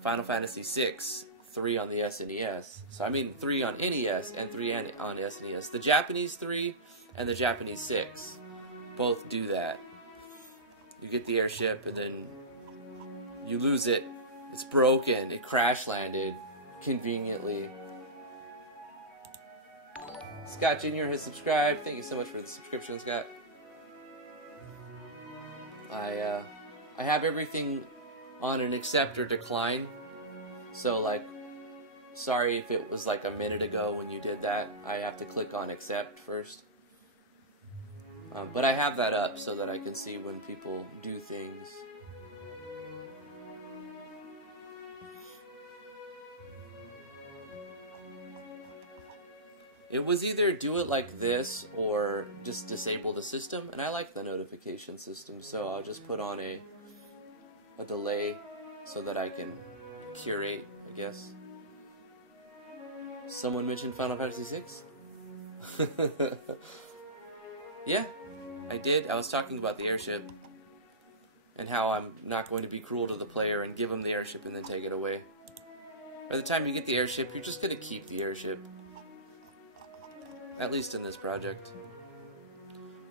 Final Fantasy 6, 3 on the SNES. So I mean 3 on NES and 3 on SNES. The Japanese 3 and the Japanese 6 both do that. You get the airship and then you lose it. It's broken. It crash landed conveniently. Scott Jr. has subscribed. Thank you so much for the subscription, Scott. I have everything on an accept or decline. So like, sorry if it was like a minute ago when you did that. I have to click on accept first. But I have that up so that I can see when people do things. It was either do it like this or just disable the system, and I like the notification system, so I'll just put on a delay so that I can curate, I guess. Someone mentioned Final Fantasy 6? Yeah, I did. I was talking about the airship and how I'm not going to be cruel to the player and give them the airship and then take it away. By the time you get the airship, you're just going to keep the airship. At least in this project.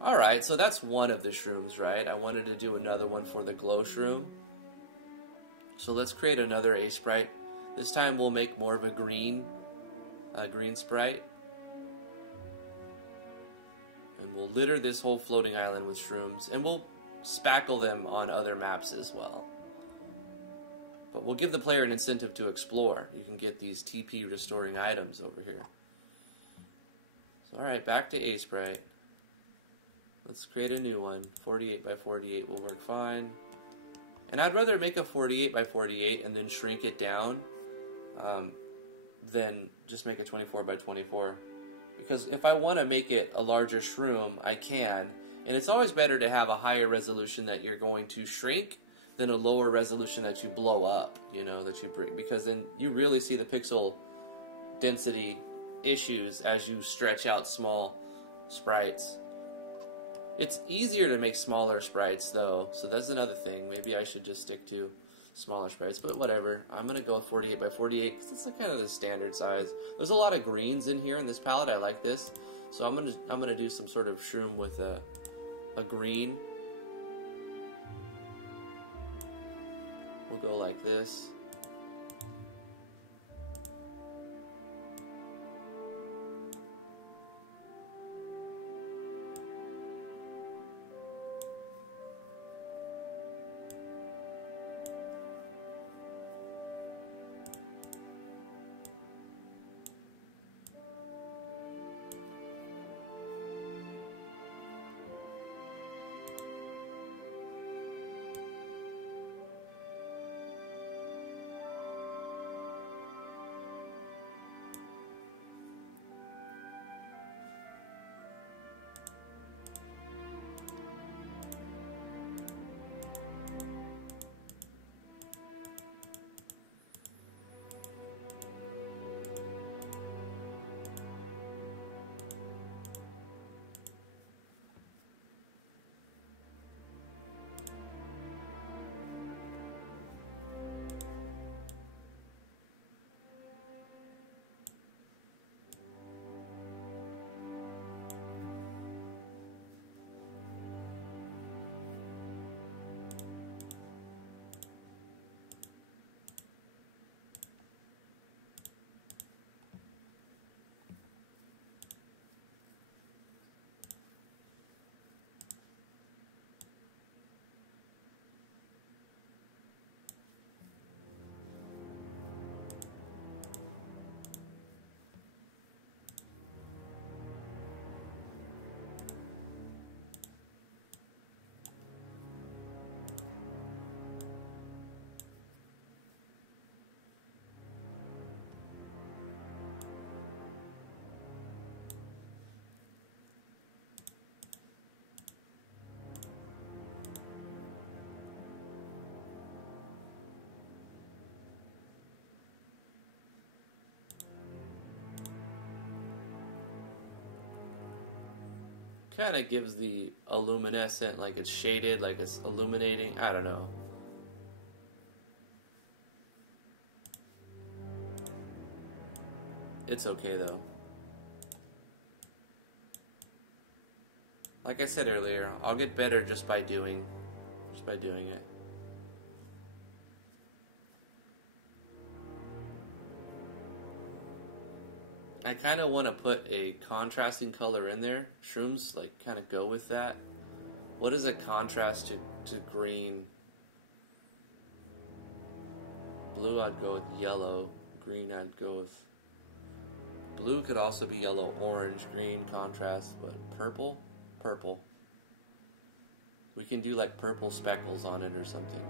Alright, so that's one of the shrooms, right? I wanted to do another one for the glow shroom. So let's create another A sprite. This time we'll make more of a green sprite. And we'll litter this whole floating island with shrooms. And we'll spackle them on other maps as well. But we'll give the player an incentive to explore. You can get these TP restoring items over here. Alright, back to A sprite. Let's create a new one. 48 by 48 will work fine. And I'd rather make a 48 by 48 and then shrink it down than just make a 24 by 24. Because if I want to make it a larger shroom, I can. And it's always better to have a higher resolution that you're going to shrink than a lower resolution that you blow up, you know, that you bring. Because then you really see the pixel density issues as you stretch out small sprites. It's easier to make smaller sprites though, so that's another thing. Maybe I should just stick to smaller sprites, but whatever. I'm gonna go with 48 by 48 because it's like kind of the standard size. There's a lot of greens in here in this palette. I like this, so I'm gonna do some sort of shroom with a green. We'll go like this. Kind of gives the illuminescent, like it's shaded, like it's illuminating. I don't know. It's okay though. Like I said earlier, I'll get better just by doing it. I kind of want to put a contrasting color in there. Shrooms like kind of go with that. What is a contrast to green? Blue I'd go with yellow. Green I'd go with... Blue could also be yellow, orange, green, contrast, but purple? Purple. We can do like purple speckles on it or something.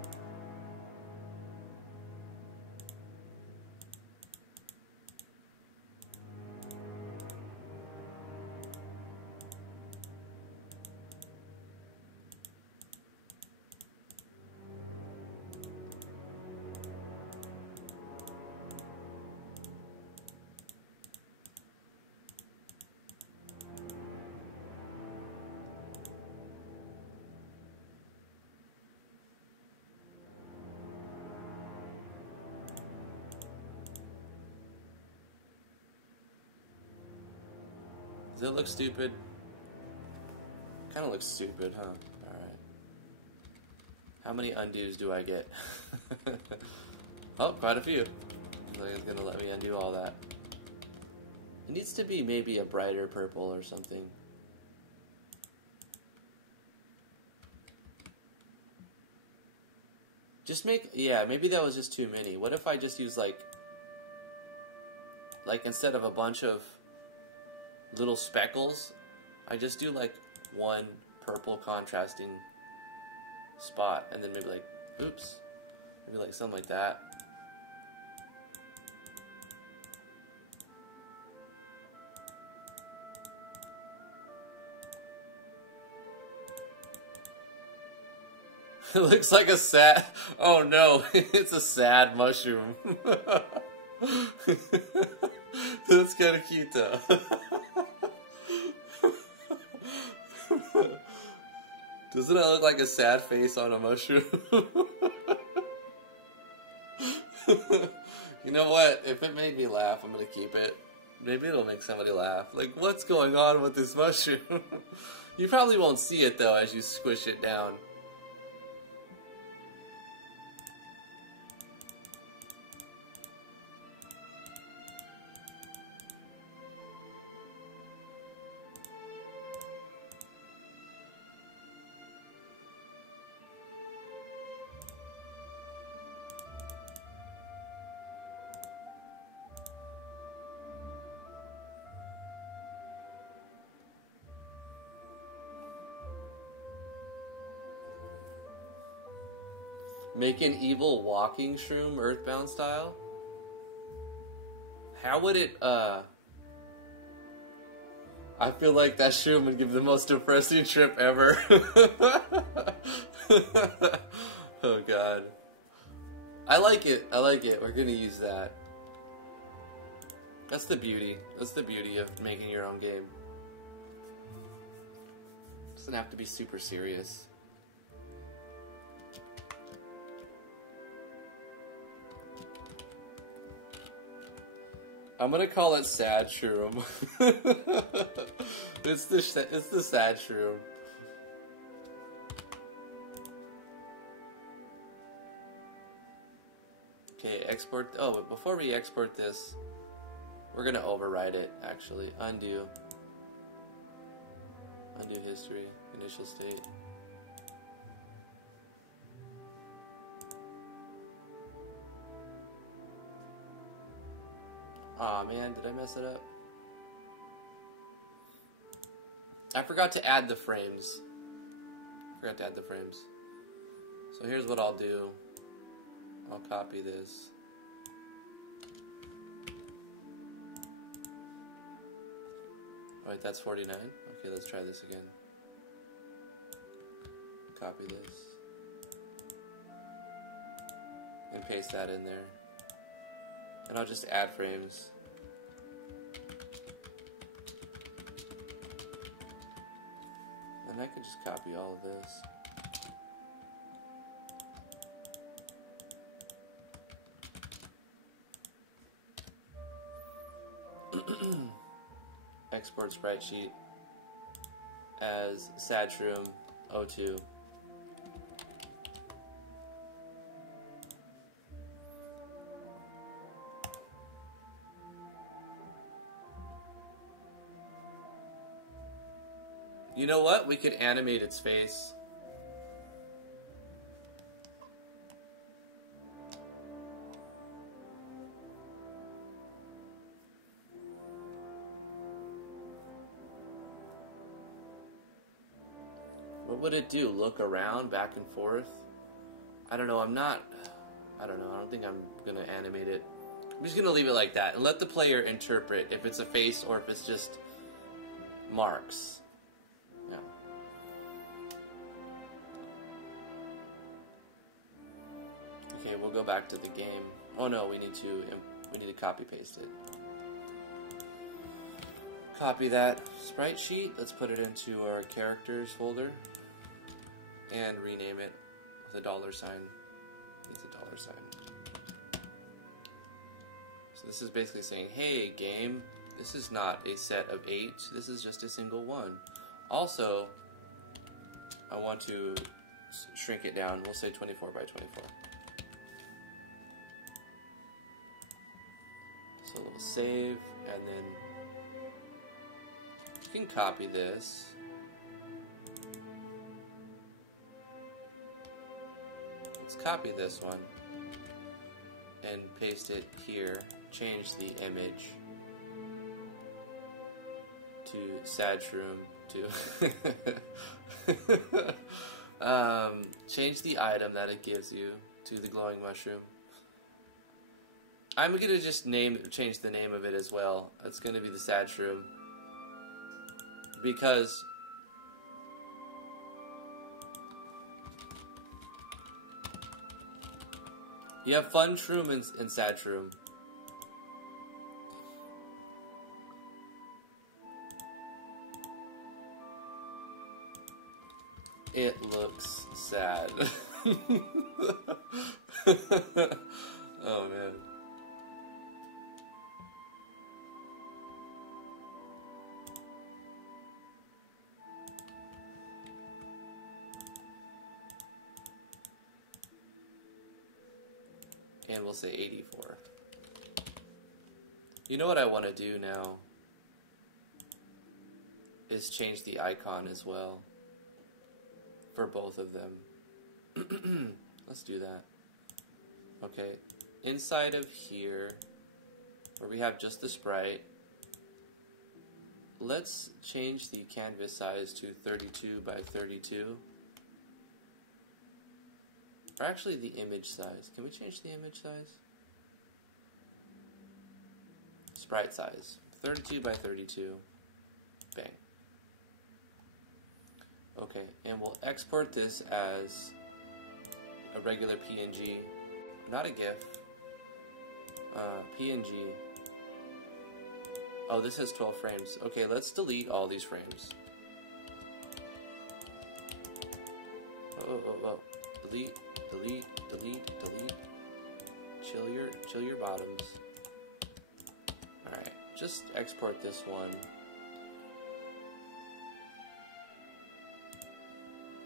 Does it look stupid? Kind of looks stupid, huh? Alright. How many undos do I get? Oh, quite a few. Like it's gonna let me undo all that. It needs to be maybe a brighter purple or something. Just make... Yeah, maybe that was just too many. What if I just use like instead of a bunch of little speckles, I just do like one purple contrasting spot, and then maybe like, oops, maybe like something like that. It looks like a sad... Oh no, it's a sad mushroom. That's kind of cute though. Doesn't that look like a sad face on a mushroom? You know what? If it made me laugh, I'm gonna keep it. Maybe it'll make somebody laugh. Like, what's going on with this mushroom? You probably won't see it though as you squish it down. Make an evil walking shroom, Earthbound style? How would it, I feel like that shroom would give the most depressing trip ever. Oh god. I like it. We're gonna use that. That's the beauty. That's the beauty of making your own game. It doesn't have to be super serious. I'm gonna call it Sad Shroom. It's the Sad Shroom. Okay, export. Oh, but before we export this, we're gonna override it. Actually, undo history, initial state. Aw, man, did I mess it up? I forgot to add the frames. So here's what I'll do. I'll copy this. Oh, wait, that's 49? Okay, let's try this again. Copy this. And paste that in there. And I'll just add frames. And I could just copy all of this. Export sprite sheet as Sadshroom 02. You know what? We could animate its face. What would it do? Look around, back and forth? I don't know, I don't know, I don't think I'm gonna animate it. I'm just gonna leave it like that and let the player interpret if it's a face or if it's just marks. Yeah. Okay, we'll go back to the game. Oh no, we need to copy paste it. Copy that sprite sheet. Let's put it into our characters folder and rename it with $$. Needs a $sign. So this is basically saying, hey game, this is not a set of 8, this is just a single one. Also, I want to shrink it down. We'll say 24 by 24. So we'll save, and then you can copy this. Let's copy this one and paste it here. Change the image to Sadshroom to change the item that it gives you to the glowing mushroom. I'm gonna just change the name of it as well. It's gonna be the Sadshroom because you have fun shroom and sad shroom. It looks sad. Oh man. And we'll say 84. You know what I want to do now is change the icon as well for both of them. Let's do that. Okay, inside of here, where we have just the sprite, let's change the canvas size to 32 by 32. Or actually the image size. Can we change the image size? Sprite size. 32 by 32. Bang. Okay, and we'll export this as a regular PNG. Not a GIF. PNG. Oh, this has 12 frames. Okay, let's delete all these frames. Oh. Delete. Delete. Chill your bottoms. Alright, just export this one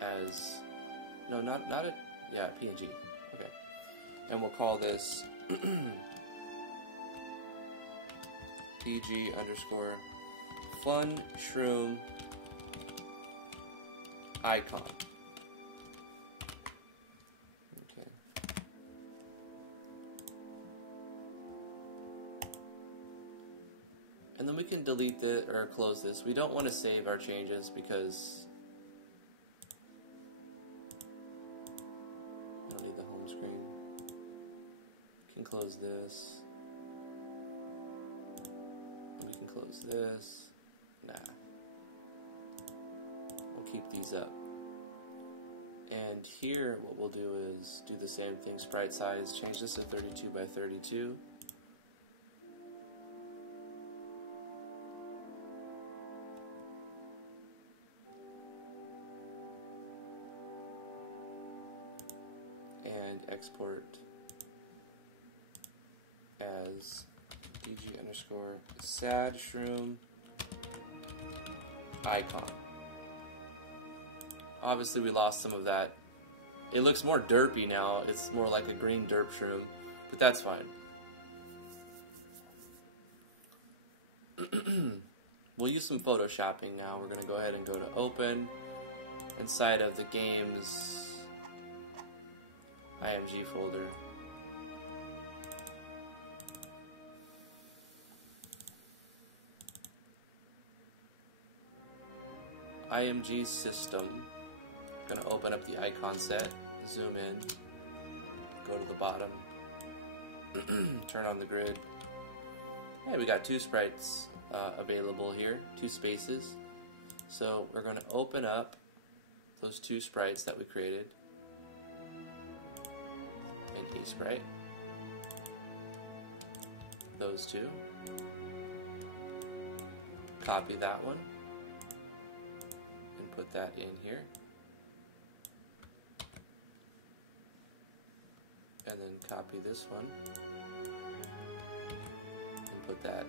as, no, not a, yeah, PNG. Okay. And we'll call this PG underscore fun shroom icon. And then we can delete it or close this. We don't want to save our changes because we don't need the home screen. We can close this. And we can close this. Nah. We'll keep these up. And here what we'll do is do the same thing, sprite size, change this to 32 by 32. is DG underscore sad shroom icon. Obviously we lost some of that. It looks more derpy now. It's more like a green derp shroom, but that's fine. We'll use some photoshopping now. We're going to go ahead and go to open inside of the game's IMG folder. IMG system. Going to open up the icon set, zoom in, go to the bottom, turn on the grid. Hey, we got two sprites available here, two spaces. So we're going to open up those two sprites that we created in a sprite. Those two. Copy that one and put that in here. And then copy this one and put that,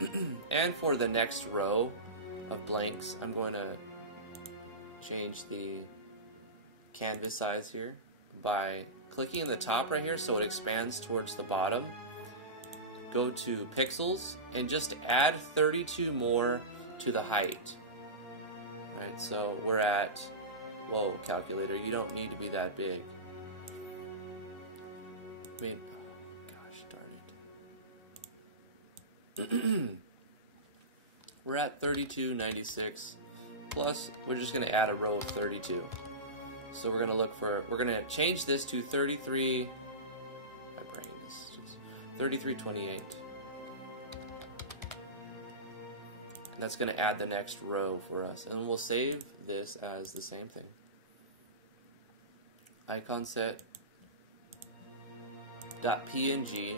in here. And for the next row of blanks, I'm going to change the canvas size here by clicking in the top right here so it expands towards the bottom. Go to pixels and just add 32 more to the height. Right, so we're at, whoa, calculator, you don't need to be that big. I mean, oh, gosh darn it. We're at 3296, plus we're just going to add a row of 32. So we're going to look for, we're going to change this to 33, my brain is just 3328. That's going to add the next row for us, and we'll save this as the same thing. Icon set .png.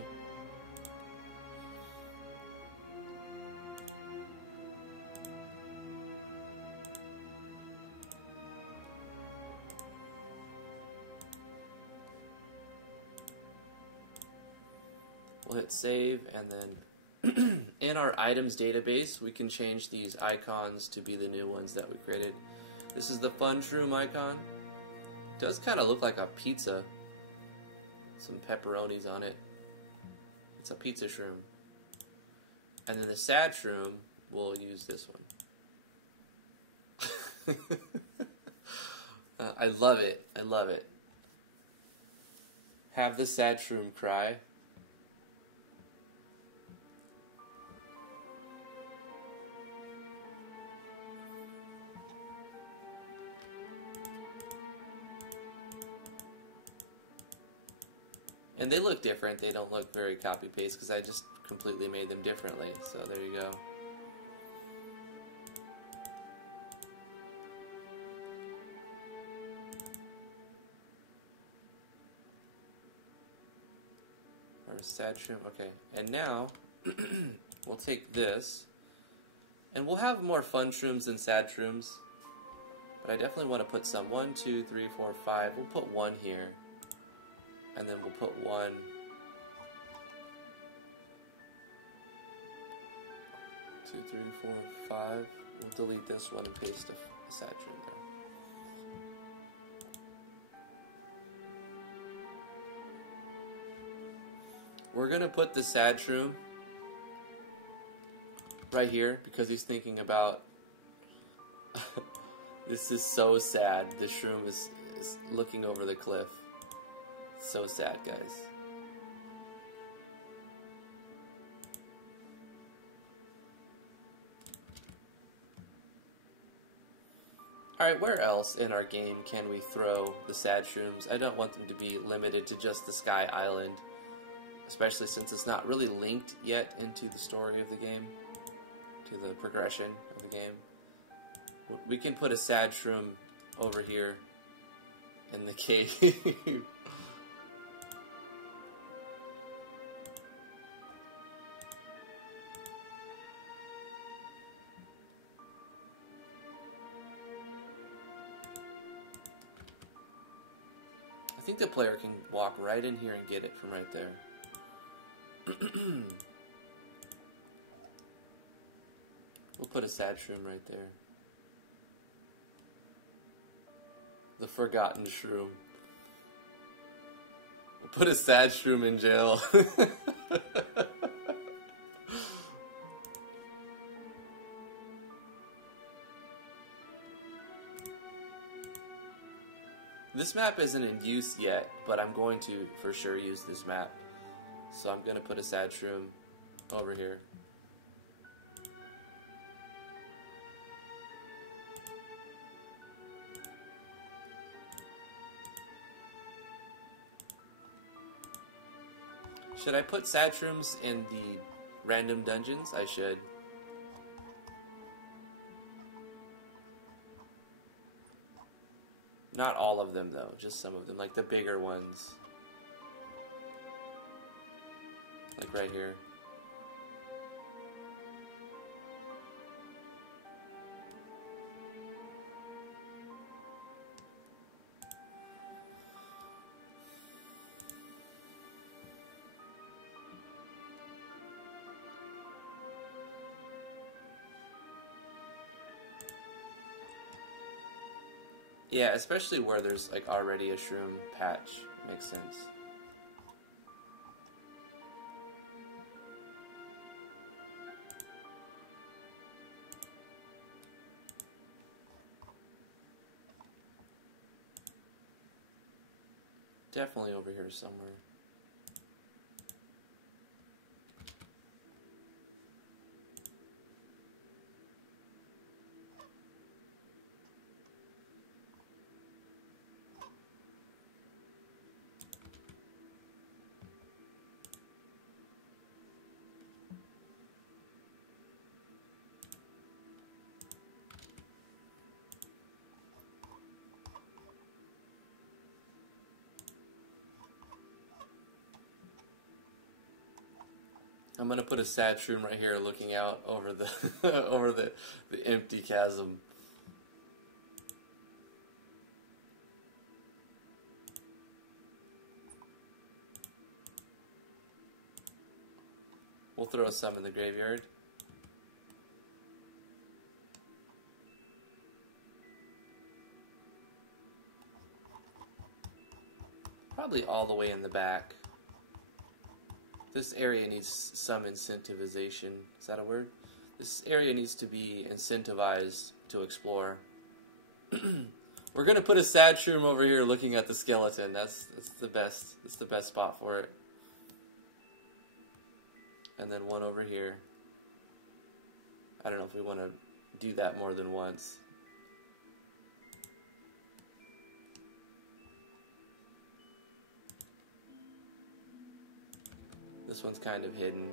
We'll hit save, and then in our items database, we can change these icons to be the new ones that we created. This is the fun shroom icon. It does kind of look like a pizza. Some pepperonis on it. It's a pizza shroom. And then the sad shroom, we'll use this one. I love it. I love it. Have the sad shroom cry. And they look different. They don't look very copy-paste because I just completely made them differently. So there you go. Or a sad shroom. Okay. And now we'll take this, and we'll have more fun shrooms than sad shrooms. But I definitely want to put some. 1, 2, 3, 4, 5. We'll put one here. And then we'll put one 2, 3, 4, 5. We'll delete this one and paste a sad shroom there. We're gonna put the sad shroom right here because he's thinking about this is so sad. The shroom is looking over the cliff. So sad, guys. Alright, where else in our game can we throw the sad shrooms? I don't want them to be limited to just the Sky Island, especially since it's not really linked yet into the story of the game, to the progression of the game. We can put a sad shroom over here in the cave. I think the player can walk right in here and get it from right there. We'll put a sad shroom right there. The forgotten shroom. We'll put a sad shroom in jail. This map isn't in use yet, but I'm going to for sure use this map. So I'm going to put a sad shroom over here. Should I put sad shrooms in the random dungeons? I should. Not all of them though, just some of them, like the bigger ones. Like right here. Yeah, especially where there's like already a shroom patch. Makes sense. Definitely over here somewhere. I'm gonna put a sad shroom right here, looking out over the over the empty chasm. We'll throw some in the graveyard. Probably all the way in the back. This area needs some incentivization. Is that a word? This area needs to be incentivized to explore. We're gonna put a sad shroom over here looking at the skeleton. That's the best. That's the best spot for it. And then one over here. I don't know if we want to do that more than once. This one's kind of hidden.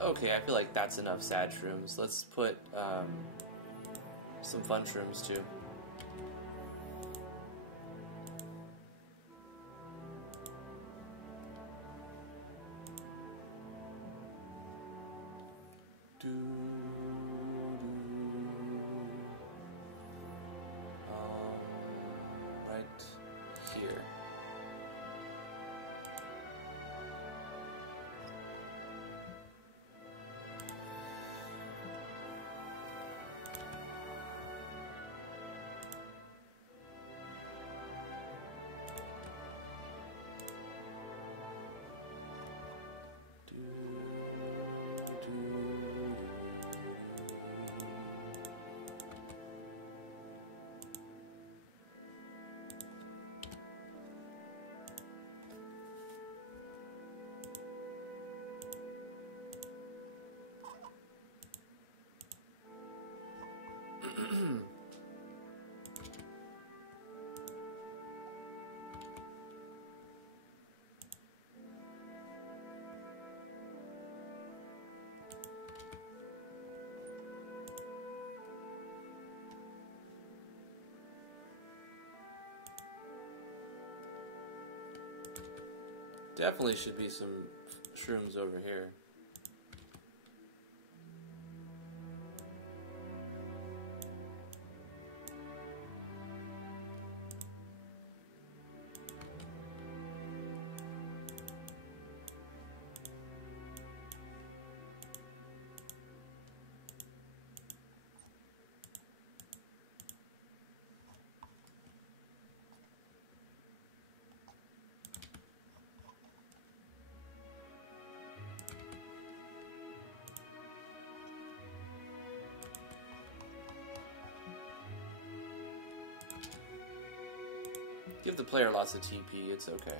Okay, I feel like that's enough sad shrooms. Let's put some fun shrooms too. Right here. Definitely should be some shrooms over here. Give the player lots of TP, it's okay.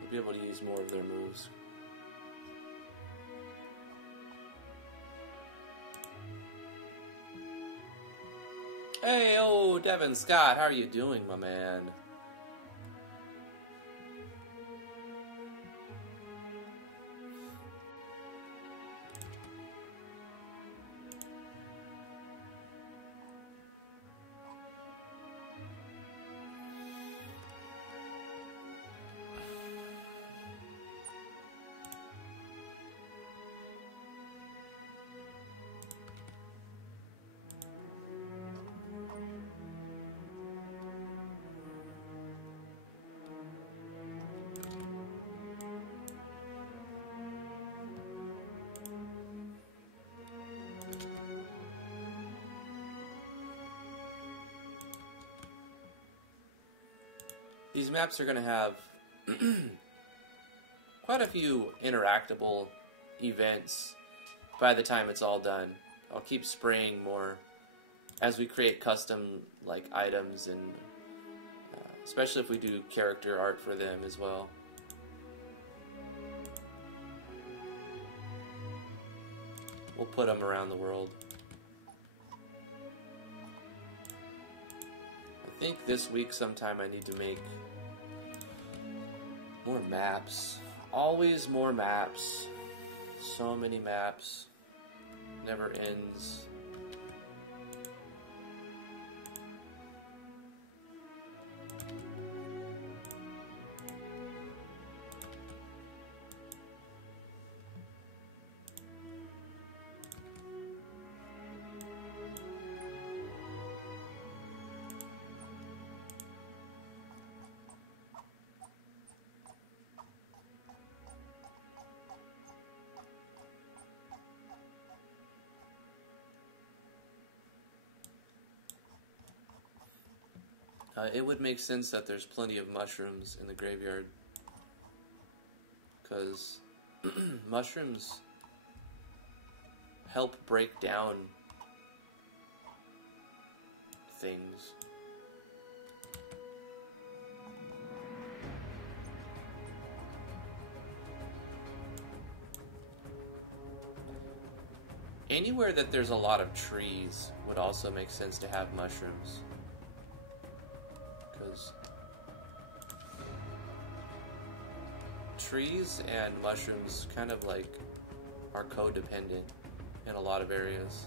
You'll be able to use more of their moves. Hey, oh, Devin Scott, how are you doing, my man? These maps are going to have quite a few interactable events by the time it's all done. I'll keep spraying more as we create custom like items, and especially if we do character art for them as well. We'll put them around the world. I think this week sometime I need to make more maps. Always more maps. So many maps. Never ends. It would make sense that there's plenty of mushrooms in the graveyard, because mushrooms help break down things. Anywhere that there's a lot of trees would also make sense to have mushrooms. Trees and mushrooms kind of like are codependent in a lot of areas.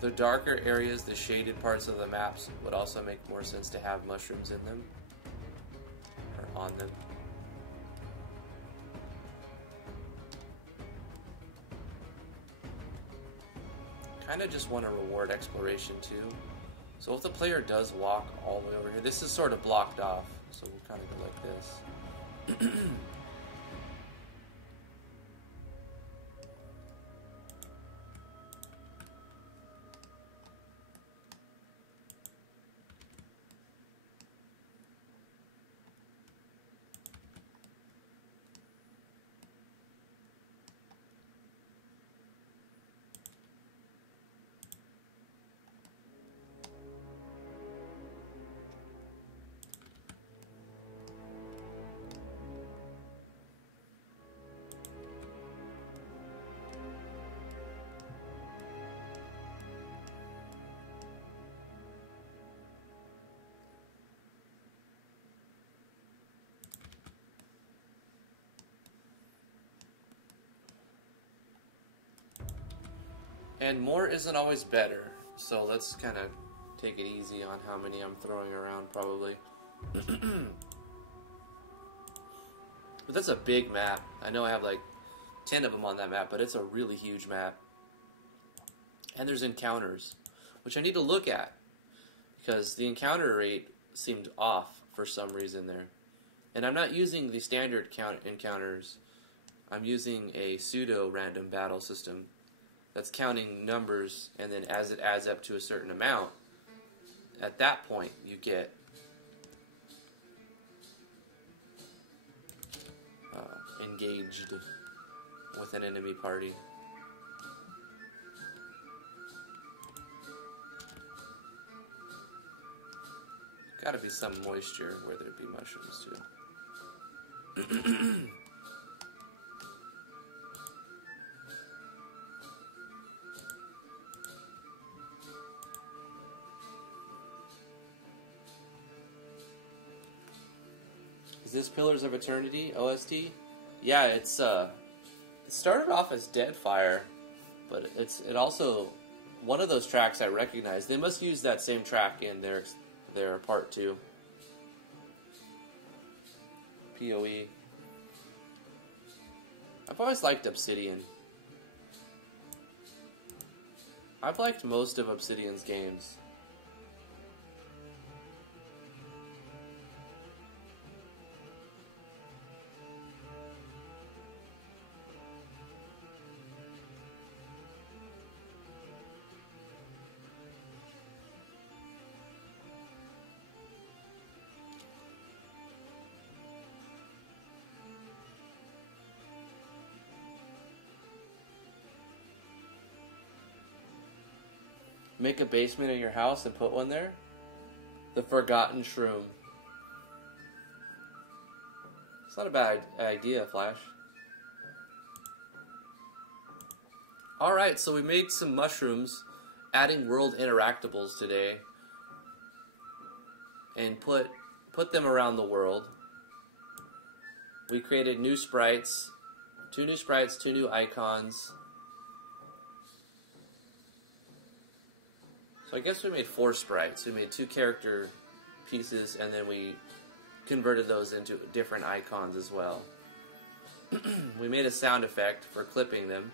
The darker areas, the shaded parts of the maps, would also make more sense to have mushrooms in them or on them. Kind of just want to reward exploration too. So if the player does walk all the way over here, this is sort of blocked off, so we'll kind of go like this. And more isn't always better. So let's kind of take it easy on how many I'm throwing around, probably. But that's a big map. I know I have like 10 of them on that map, but it's a really huge map. And there's encounters, which I need to look at, because the encounter rate seemed off for some reason there. And I'm not using the standard encounters. I'm using a pseudo-random battle system that's counting numbers, and then as it adds up to a certain amount, at that point you get engaged with an enemy party. Gotta be some moisture where there'd be mushrooms too. Is this Pillars of Eternity OST? Yeah, it started off as Deadfire, but it also, one of those tracks I recognize. They must use that same track in their part 2. PoE. I've always liked Obsidian. I've liked most of Obsidian's games. Make a basement in your house and put one there? The Forgotten Shroom. It's not a bad idea, Flash. Alright, so we made some mushrooms, adding world interactables today, and put them around the world. We created new sprites, 2 new sprites, 2 new icons. So I guess we made 4 sprites. We made 2 character pieces, and then we converted those into different icons as well. We made a sound effect for clipping them.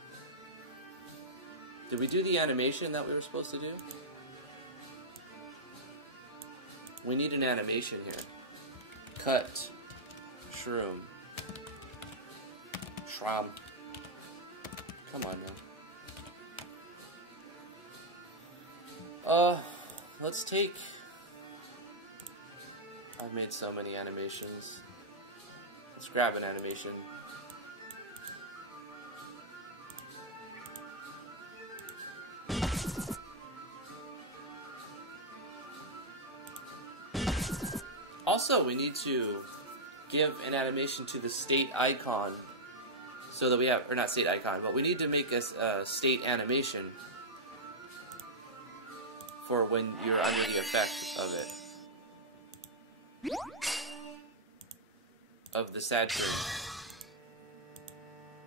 Did we do the animation that we were supposed to do? We need an animation here. Cut. Shroom. Shroom. Come on now. Let's take... I've made so many animations. Let's grab an animation. Also, we need to give an animation to the state icon so that we have, or not state icon, but we need to make a state animation for when you're under the effect of it. Of the sad tree.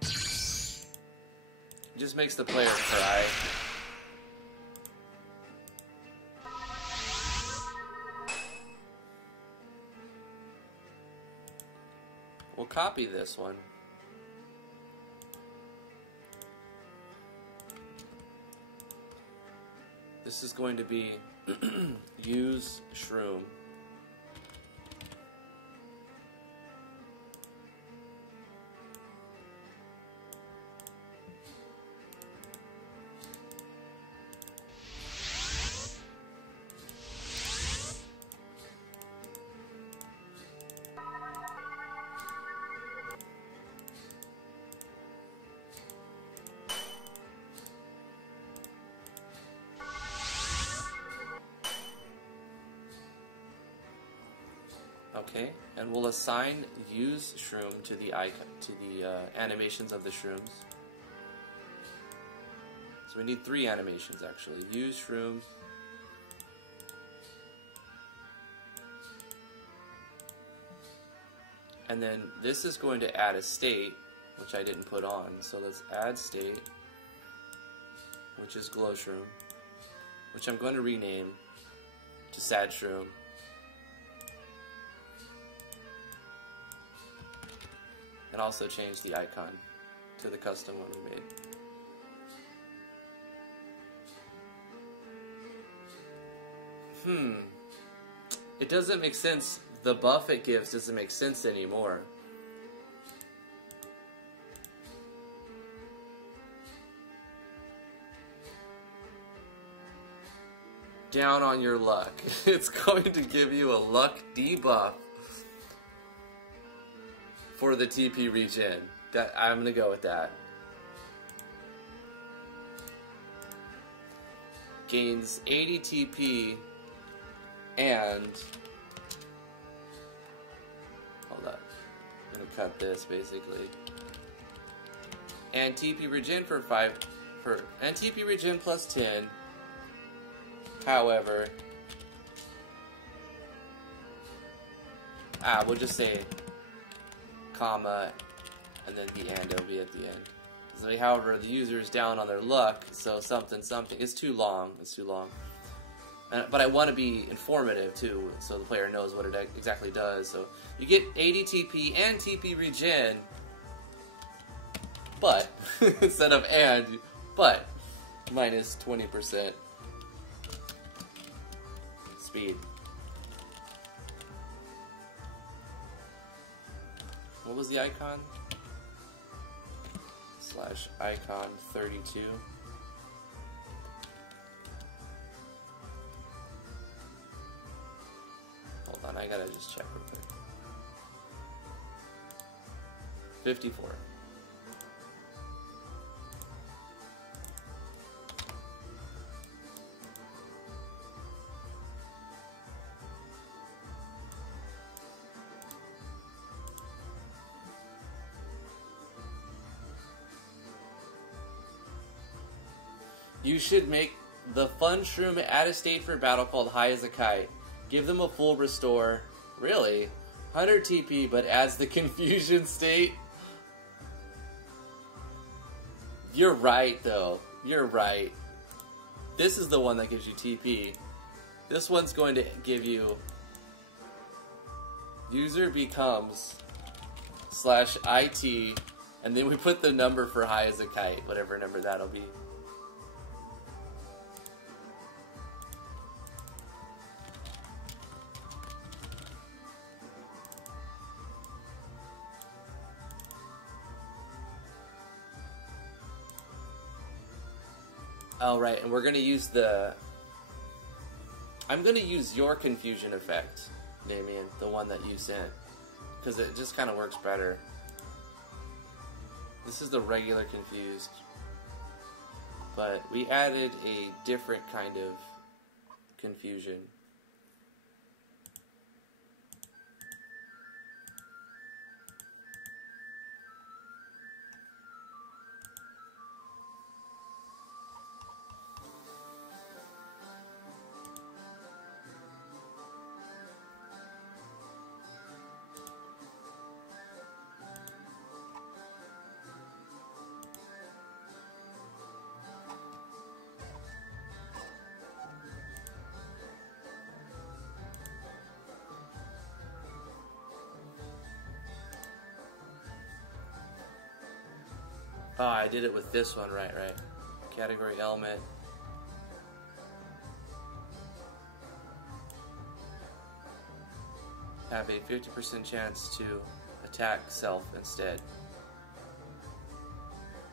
It just makes the player cry. We'll copy this one. This is going to be use shroom. Okay, and we'll assign use shroom to the icon, to the animations of the shrooms. So we need 3 animations actually. Use shroom. And then this is going to add a state, which I didn't put on. So let's add state, which is glow shroom. which I'm going to rename to Sad Shroom. And also change the icon to the custom one we made. It doesn't make sense. The buff it gives doesn't make sense anymore. Down on your luck. It's going to give you a luck debuff for the TP regen. I'm gonna go with that. Gains 80 TP and hold up. I'm gonna cut this basically. And TP regen for 5 and TP regen plus 10. However, we'll just say comma and then the end, it'll be at the end. So, however, the user is down on their luck, so something, it's too long, but I want to be informative too, so the player knows what it exactly does. So you get 80 TP and TP regen, but, instead of but, minus 20% speed. What was the icon? /icon 32. Hold on, I gotta just check real quick. 54. You should make the fun shroom add a state for battle called High as a Kite. Give them a full restore. Really? 100 TP, but adds the confusion state? You're right, though. You're right. This is the one that gives you TP. This one's going to give you user becomes /IT, and then we put the number for High as a Kite, whatever number that'll be. Oh, right, and we're going to use I'm going to use your confusion effect, Damian, the one that you sent, because it just kind of works better. This is the regular confused, but we added a different kind of confusion. Oh, I did it with this one, right. Category element. Have a 50% chance to attack self instead.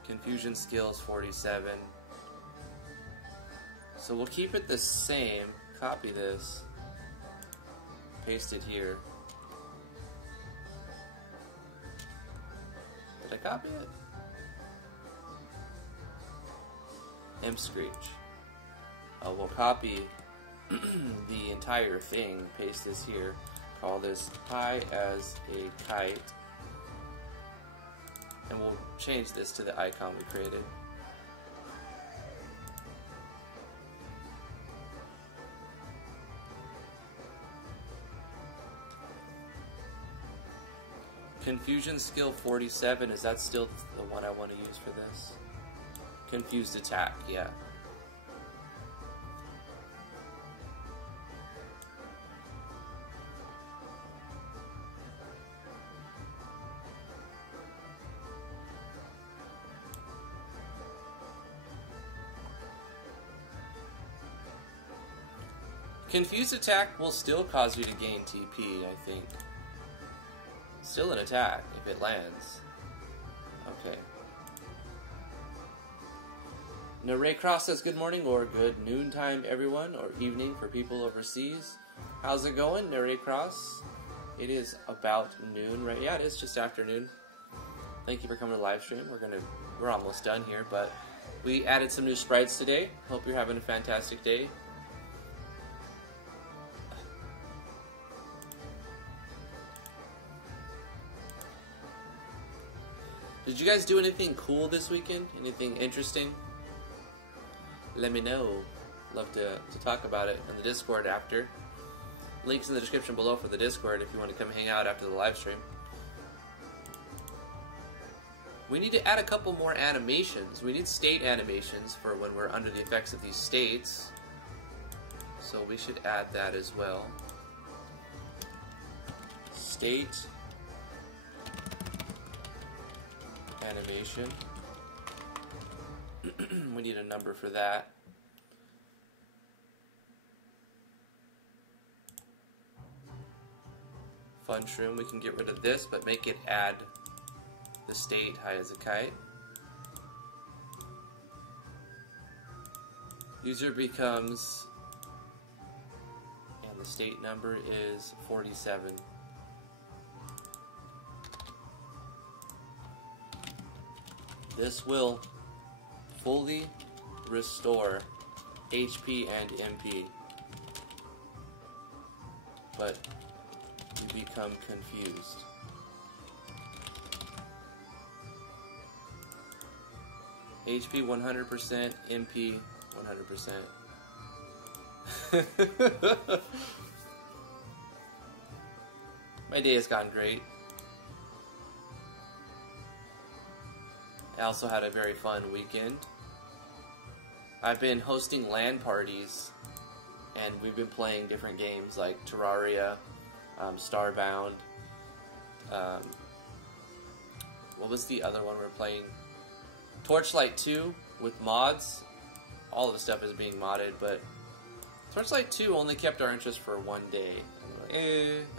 Confusion skills 47. So we'll keep it the same. Copy this. Paste it here. Did I copy it? Screech. We'll copy the entire thing, paste this here, call this High as a Kite, and we'll change this to the icon we created. Confusion skill 47, is that still the one I want to use for this? Confused attack, yeah. Confused attack will still cause you to gain TP, I think. Still an attack if it lands. Okay. Naraycross says good morning or good noontime, everyone, or evening for people overseas. How's it going, Naraycross? It is about noon, right? Yeah, it is just afternoon. Thank you for coming to the live stream. We're almost done here, but we added some new sprites today. Hope you're having a fantastic day. Did you guys do anything cool this weekend? Anything interesting? Let me know. Love to talk about it in the Discord after. Links in the description below for the Discord if you want to come hang out after the live stream. We need to add a couple more animations. We need state animations for when we're under the effects of these states. So we should add that as well. State animation. We need a number for that. Fun shroom, we can get rid of this, but make it add the state high as a kite. User becomes, and the state number is 47. This will fully restore HP and MP, but you become confused. HP 100%, MP 100%. My day has gone great. I also had a very fun weekend. I've been hosting LAN parties, and we've been playing different games like Terraria, Starbound. What was the other one we're playing? Torchlight 2 with mods. All of the stuff is being modded, but Torchlight 2 only kept our interest for one day.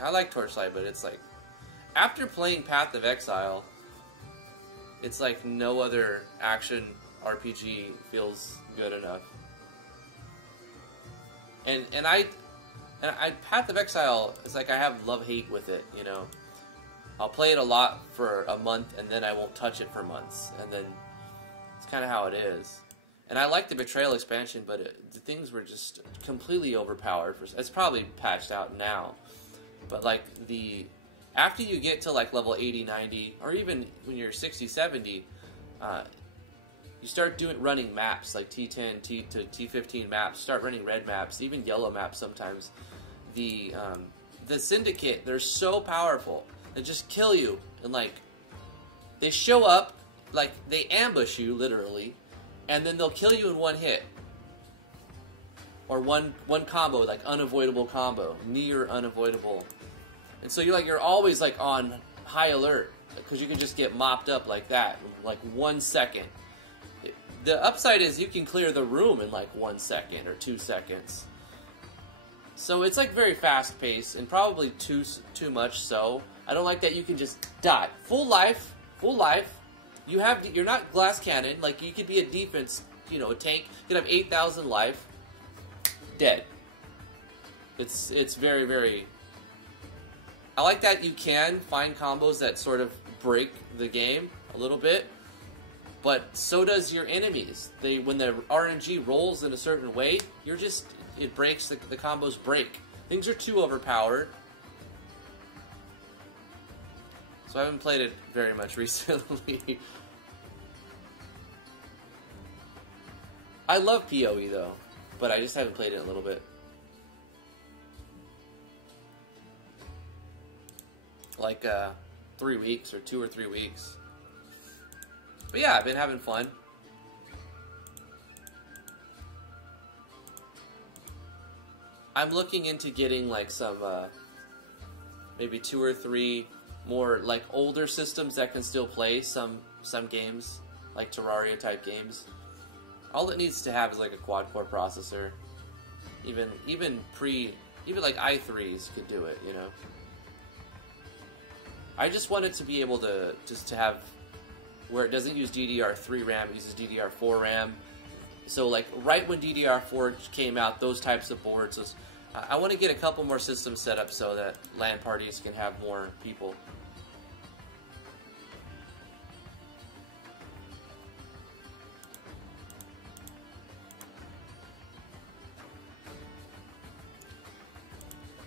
I like Torchlight, but it's like, after playing Path of Exile, it's like no other action RPG feels good enough. And Path of Exile, it's like I have love-hate with it, you know. I'll play it a lot for a month, and then I won't touch it for months, and then it's kind of how it is. And I like the Betrayal expansion, but the things were just completely overpowered. It's probably patched out now, but like after you get to like level 80, 90, or even when you're 60, 70, you start running maps like T10 to T15 maps. Start running red maps, even yellow maps sometimes. The Syndicate, they're so powerful. They just kill you, and like they show up, like they ambush you literally, and then they'll kill you in one hit or one combo, like unavoidable combo, near unavoidable. And so you're always like on high alert because you can just get mopped up like that in like 1 second. The upside is you can clear the room in like 1 second or 2 seconds. So it's like very fast paced and probably too much so. I don't like that you can just die. Full life. You're not glass cannon, like you could be a defense, you know, a tank. You could have 8,000 life. Dead. It's very, very... I like that you can find combos that sort of break the game a little bit, but so does your enemies. When the RNG rolls in a certain way, it breaks, the combos break. Things are too overpowered. So I haven't played it very much recently. I love PoE though, but I just haven't played it in a little bit. Like 3 weeks or 2 or 3 weeks. But yeah, I've been having fun. I'm looking into getting like some maybe 2 or 3 more like older systems that can still play some games, like Terraria type games. All it needs to have is like a quad core processor. Even like i3s could do it, you know. I just want it to be able to have where it doesn't use DDR3 RAM, it uses DDR4 RAM. So like right when DDR4 came out, those types of boards, I want to get a couple more systems set up so that LAN parties can have more people.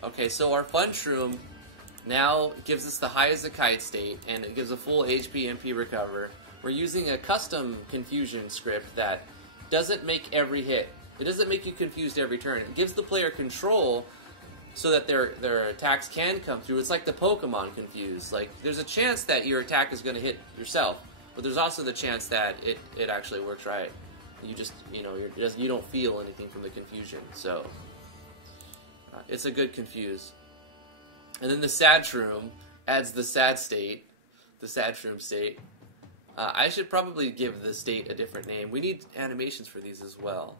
Okay, so our fun shroom now gives us the high as a kite state, and it gives a full HP MP recover. We're using a custom confusion script that doesn't make every hit. It doesn't make you confused every turn. It gives the player control so that their attacks can come through. It's like the Pokemon confuse. Like, there's a chance that your attack is going to hit yourself, but there's also the chance that it actually works right. You just, you know, you don't feel anything from the confusion, so... it's a good confuse. And then the sad shroom adds the sad state, the sad shroom state. I should probably give the state a different name. We need animations for these as well.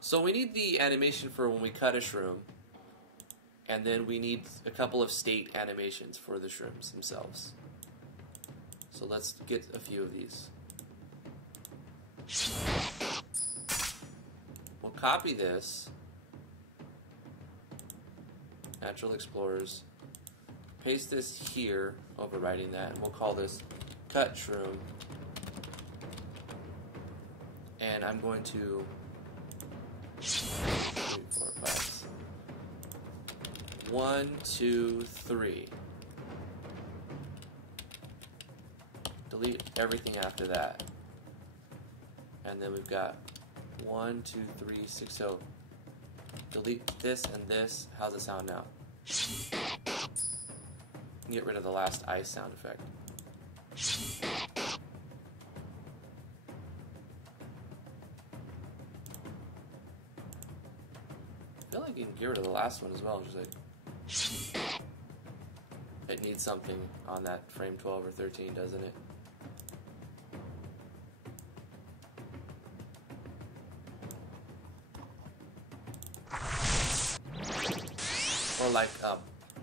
So we need the animation for when we cut a shroom, and then we need a couple of state animations for the shrooms themselves. So let's get a few of these. We'll copy this. Natural Explorers. Paste this here, overwriting that, and we'll call this Cut Shroom. And I'm going to 3, 4, 5. 1, 2, 3. Delete everything after that. And then we've got 1, 2, 3, 6, so delete this and this. How's it sound now? Get rid of the last ice sound effect. I feel like you can get rid of the last one as well. Just like, it needs something on that frame 12 or 13, doesn't it? Or like a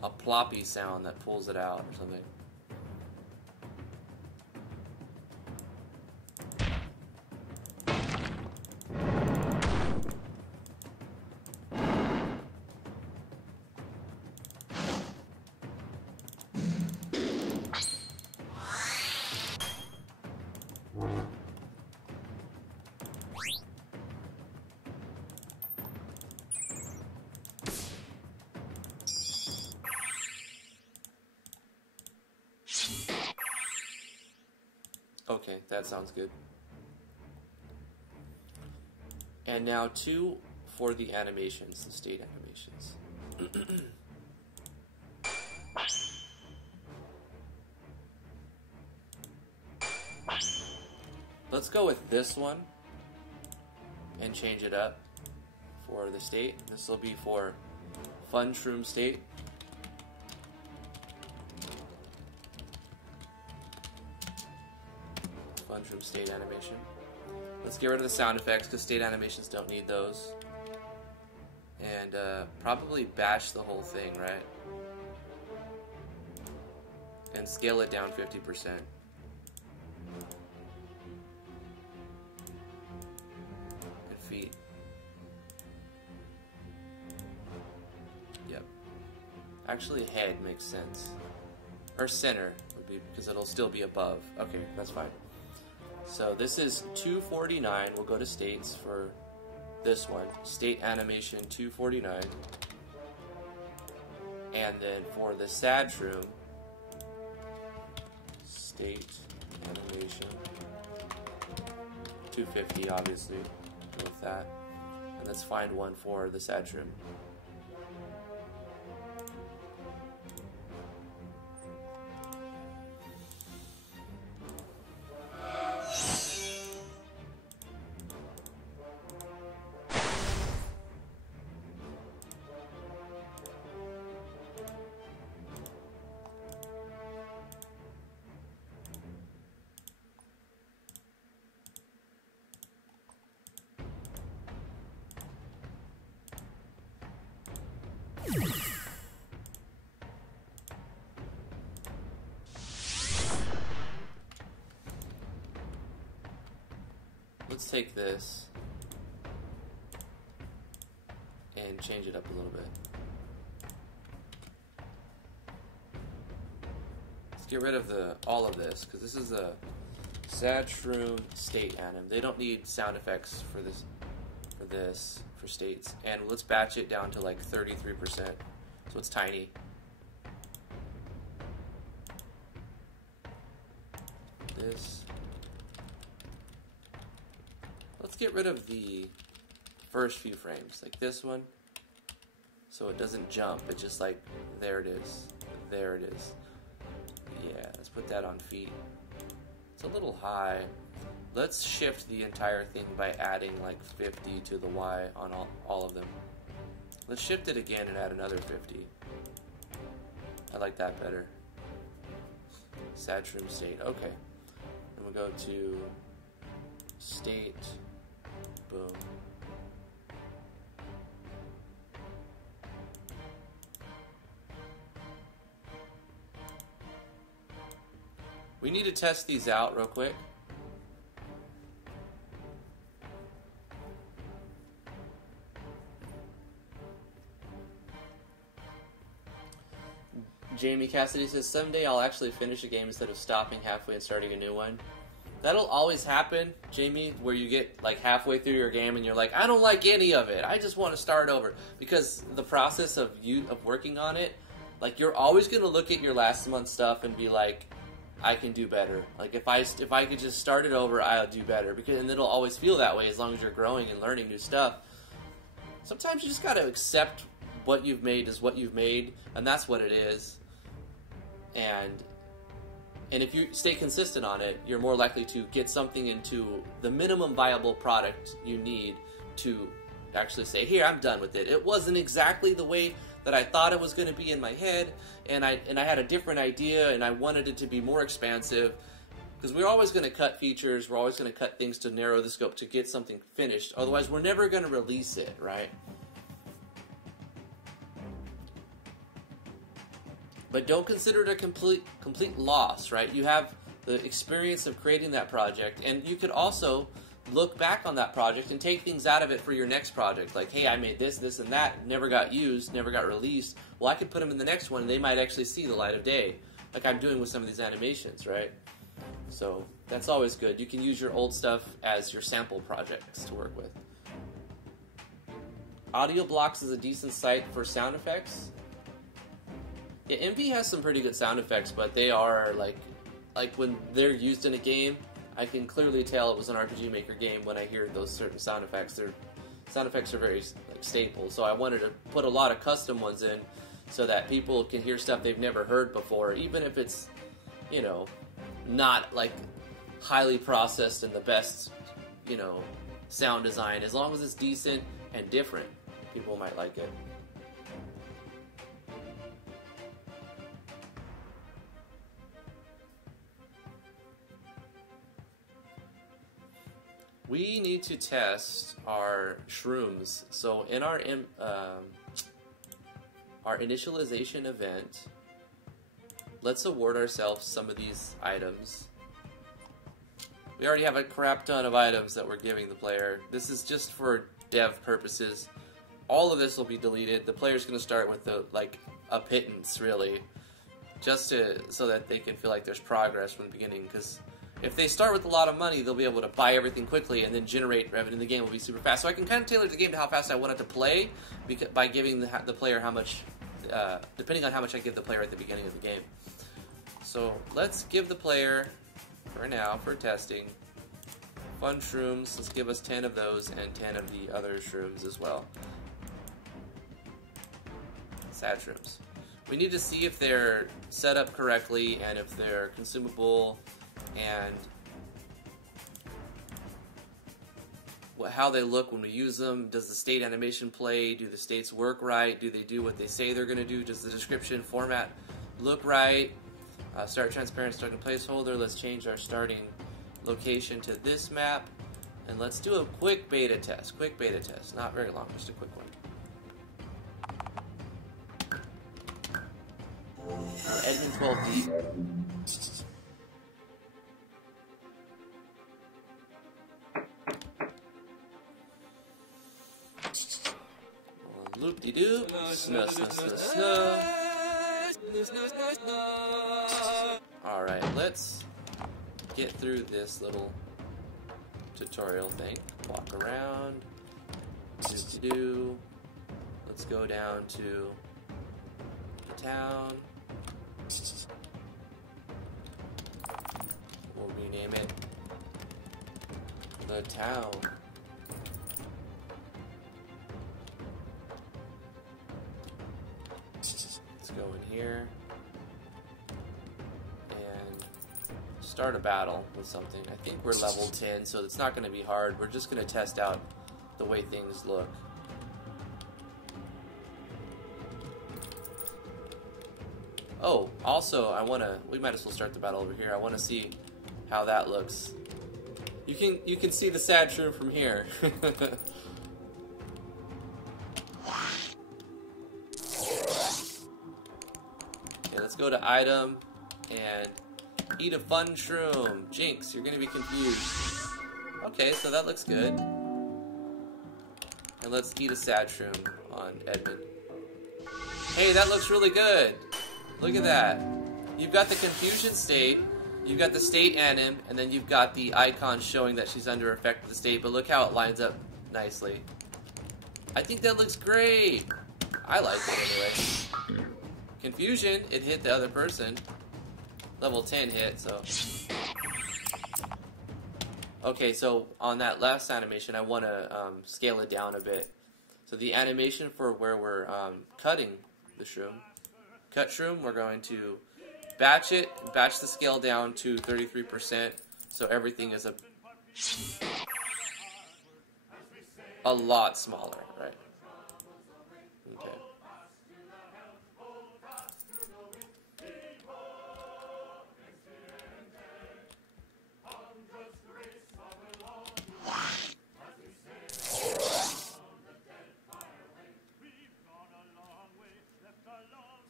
ploppy sound that pulls it out or something. Okay, that sounds good. And now 2 for the animations, the state animations. Let's go with this one and change it up for the state. This will be for Fun Shroom State. From state animation. Let's get rid of the sound effects because state animations don't need those. And probably bash the whole thing, right? And scale it down 50%. And feet. Yep. Actually, head makes sense. Or center would be, because it'll still be above. Okay, that's fine. So this is 249. We'll go to states for this one. State animation 249. And then for the sad shroom, state animation 250, obviously. Go with that. And let's find one for the sad shroom. take this and change it up a little bit. Let's get rid of all of this, because this is a Sad Shroom state anim. They don't need sound effects for states. And let's batch it down to like 33%, so it's tiny. This. Let's get rid of the first few frames, like this one, so it doesn't jump. It's just like, there it is, there it is. Yeah, let's put that on feet. It's a little high. Let's shift the entire thing by adding like 50 to the Y on all of them. Let's shift it again and add another 50. I like that better. Sad Shroom state, okay. And we'll go to state, boom. We need to test these out real quick. Jamie Cassidy says, someday I'll actually finish a game instead of stopping halfway and starting a new one. That'll always happen, Jamie, where you get like halfway through your game and you're like, I don't like any of it. I just want to start over. Because the process of working on it, like you're always going to look at your last month's stuff and be like, I can do better. Like if I could just start it over, I'll do better. And it'll always feel that way as long as you're growing and learning new stuff. Sometimes you just got to accept what you've made is what you've made, and that's what it is. And if you stay consistent on it, you're more likely to get something into the minimum viable product you need to actually say, here, I'm done with it. It wasn't exactly the way that I thought it was going to be in my head, and I had a different idea, and I wanted it to be more expansive, because we're always going to cut features, we're always going to cut things to narrow the scope to get something finished. Otherwise, we're never going to release it, right? But don't consider it a complete loss, right? You have the experience of creating that project, and you could also look back on that project and take things out of it for your next project. Like, hey, I made this, this, and that, never got used, never got released. Well, I could put them in the next one, and they might actually see the light of day, like I'm doing with some of these animations, right? So that's always good. You can use your old stuff as your sample projects to work with. Audio Blocks is a decent site for sound effects. Yeah, MV has some pretty good sound effects, but they are like when they're used in a game, I can clearly tell it was an RPG Maker game when I hear those certain sound effects. Their sound effects are very like staple, so I wanted to put a lot of custom ones in so that people can hear stuff they've never heard before, even if it's, you know, not like highly processed and the best, you know, sound design. As long as it's decent and different, people might like it. We need to test our shrooms. So in our initialization event, let's award ourselves some of these items. We already have a crap ton of items that we're giving the player. This is just for dev purposes. All of this will be deleted. The player's going to start with a pittance, really, just so that they can feel like there's progress from the beginning. Because if they start with a lot of money, they'll be able to buy everything quickly and then generate revenue. The game will be super fast. So I can kind of tailor the game to how fast I want it to play by giving the player how much, depending on how much I give the player at the beginning of the game. So let's give the player, for now, for testing, fun shrooms. Let's give us 10 of those and 10 of the other shrooms as well. Sad shrooms. We need to see if they're set up correctly and if they're consumable and how they look when we use them. Does the state animation play? Do the states work right? Do they do what they say they're going to do? Does the description format look right? Start transparent starting placeholder. Let's change our starting location to this map, and let's do a quick beta test. Quick beta test, not very long, just a quick one. Edmund 12D. Doop-de-doop. Snug, snug, snug, snug. Alright, let's get through this little tutorial thing. Walk around. Doop-de-doo. Let's go down to the town. We'll rename it the town. Let's go in here and start a battle with something. I think we're level 10, so it's not going to be hard. We're just going to test out the way things look. Oh, also, we might as well start the battle over here. I want to see how that looks. You can see the sad shroom from here. Okay, let's go to item and eat a fun shroom. Jinx, you're gonna be confused. Okay, so that looks good. And let's eat a sad shroom on Edmund. Hey, that looks really good. Look at that. You've got the confusion state, you've got the state anim, and then you've got the icon showing that she's under effect of the state, but look how it lines up nicely. I think that looks great. I like it anyway. Confusion, it hit the other person. Level 10 hit, so. Okay, so on that last animation, I want to scale it down a bit. So the animation for where we're cutting the shroom. Cut shroom, we're going to batch the scale down to 33%, so everything is a lot smaller, right? Okay.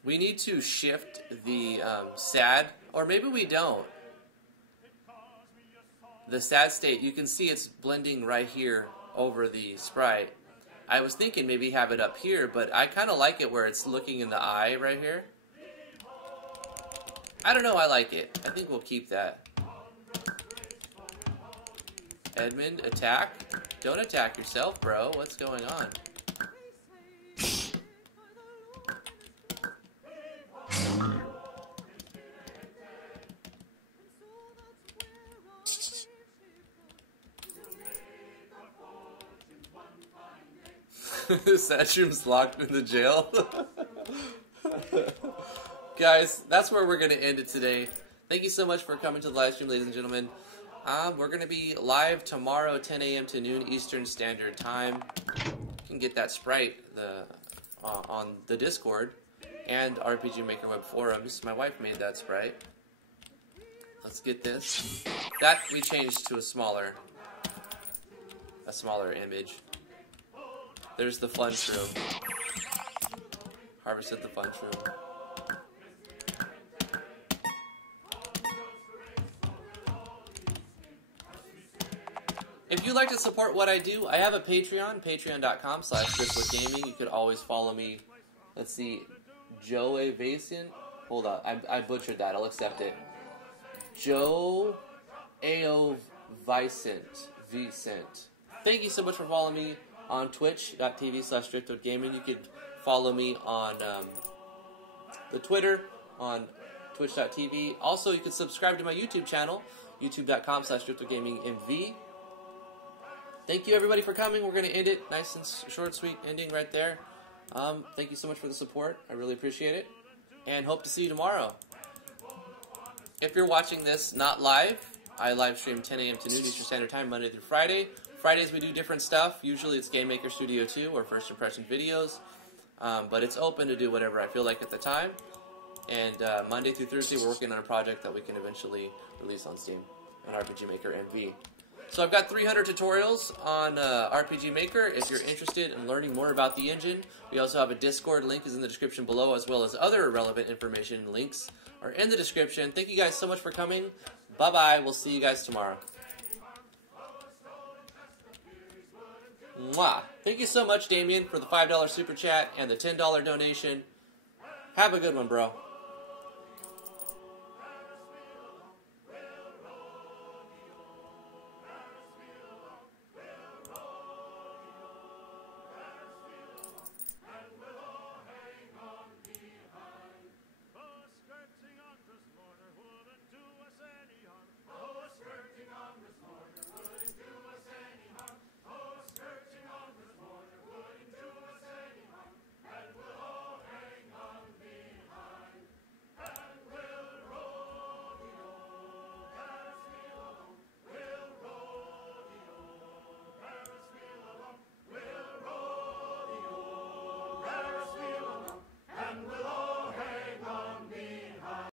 We need to shift the sad, or maybe we don't. The sad state, you can see it's blending right here over the sprite. I was thinking maybe have it up here, but I kind of like it where it's looking in the eye right here. I don't know, I like it. I think we'll keep that. Edmund, attack? Don't attack yourself, bro. What's going on? Satchum's locked in the jail. Guys, that's where we're going to end it today. Thank you so much for coming to the live stream, ladies and gentlemen. We're going to be live tomorrow, 10 a.m. to noon Eastern Standard Time. You can get that sprite on the Discord and RPG Maker web forums. My wife made that sprite. Let's get this. That we changed to a smaller image. There's the fun shroom. Harvested the fun shroom. If you'd like to support what I do, I have a Patreon, patreon.com/GracelessGaming. You could always follow me. Let's see, Joe Avasian. Hold on, I butchered that. I'll accept it. Joe A.O. Vicent. Thank you so much for following me on twitch.tv/DriftwoodGaming. You could follow me on the Twitter, on twitch.tv. Also, you can subscribe to my YouTube channel, youtube.com/DriftwoodGamingMV. Thank you, everybody, for coming. We're going to end it. Nice and short, sweet ending right there. Thank you so much for the support. I really appreciate it. And hope to see you tomorrow. If you're watching this not live, I live stream 10 a.m. to noon Eastern Standard Time, Monday through Friday. Fridays we do different stuff. Usually it's Game Maker Studio 2 or First Impression videos. But it's open to do whatever I feel like at the time. And Monday through Thursday we're working on a project that we can eventually release on Steam, on RPG Maker MV. So I've got 300 tutorials on RPG Maker if you're interested in learning more about the engine. We also have a Discord link is in the description below, as well as other relevant information and links are in the description. Thank you guys so much for coming. Bye-bye. We'll see you guys tomorrow. Mwah. Thank you so much, Damian, for the $5 super chat and the $10 donation. Have a good one, bro.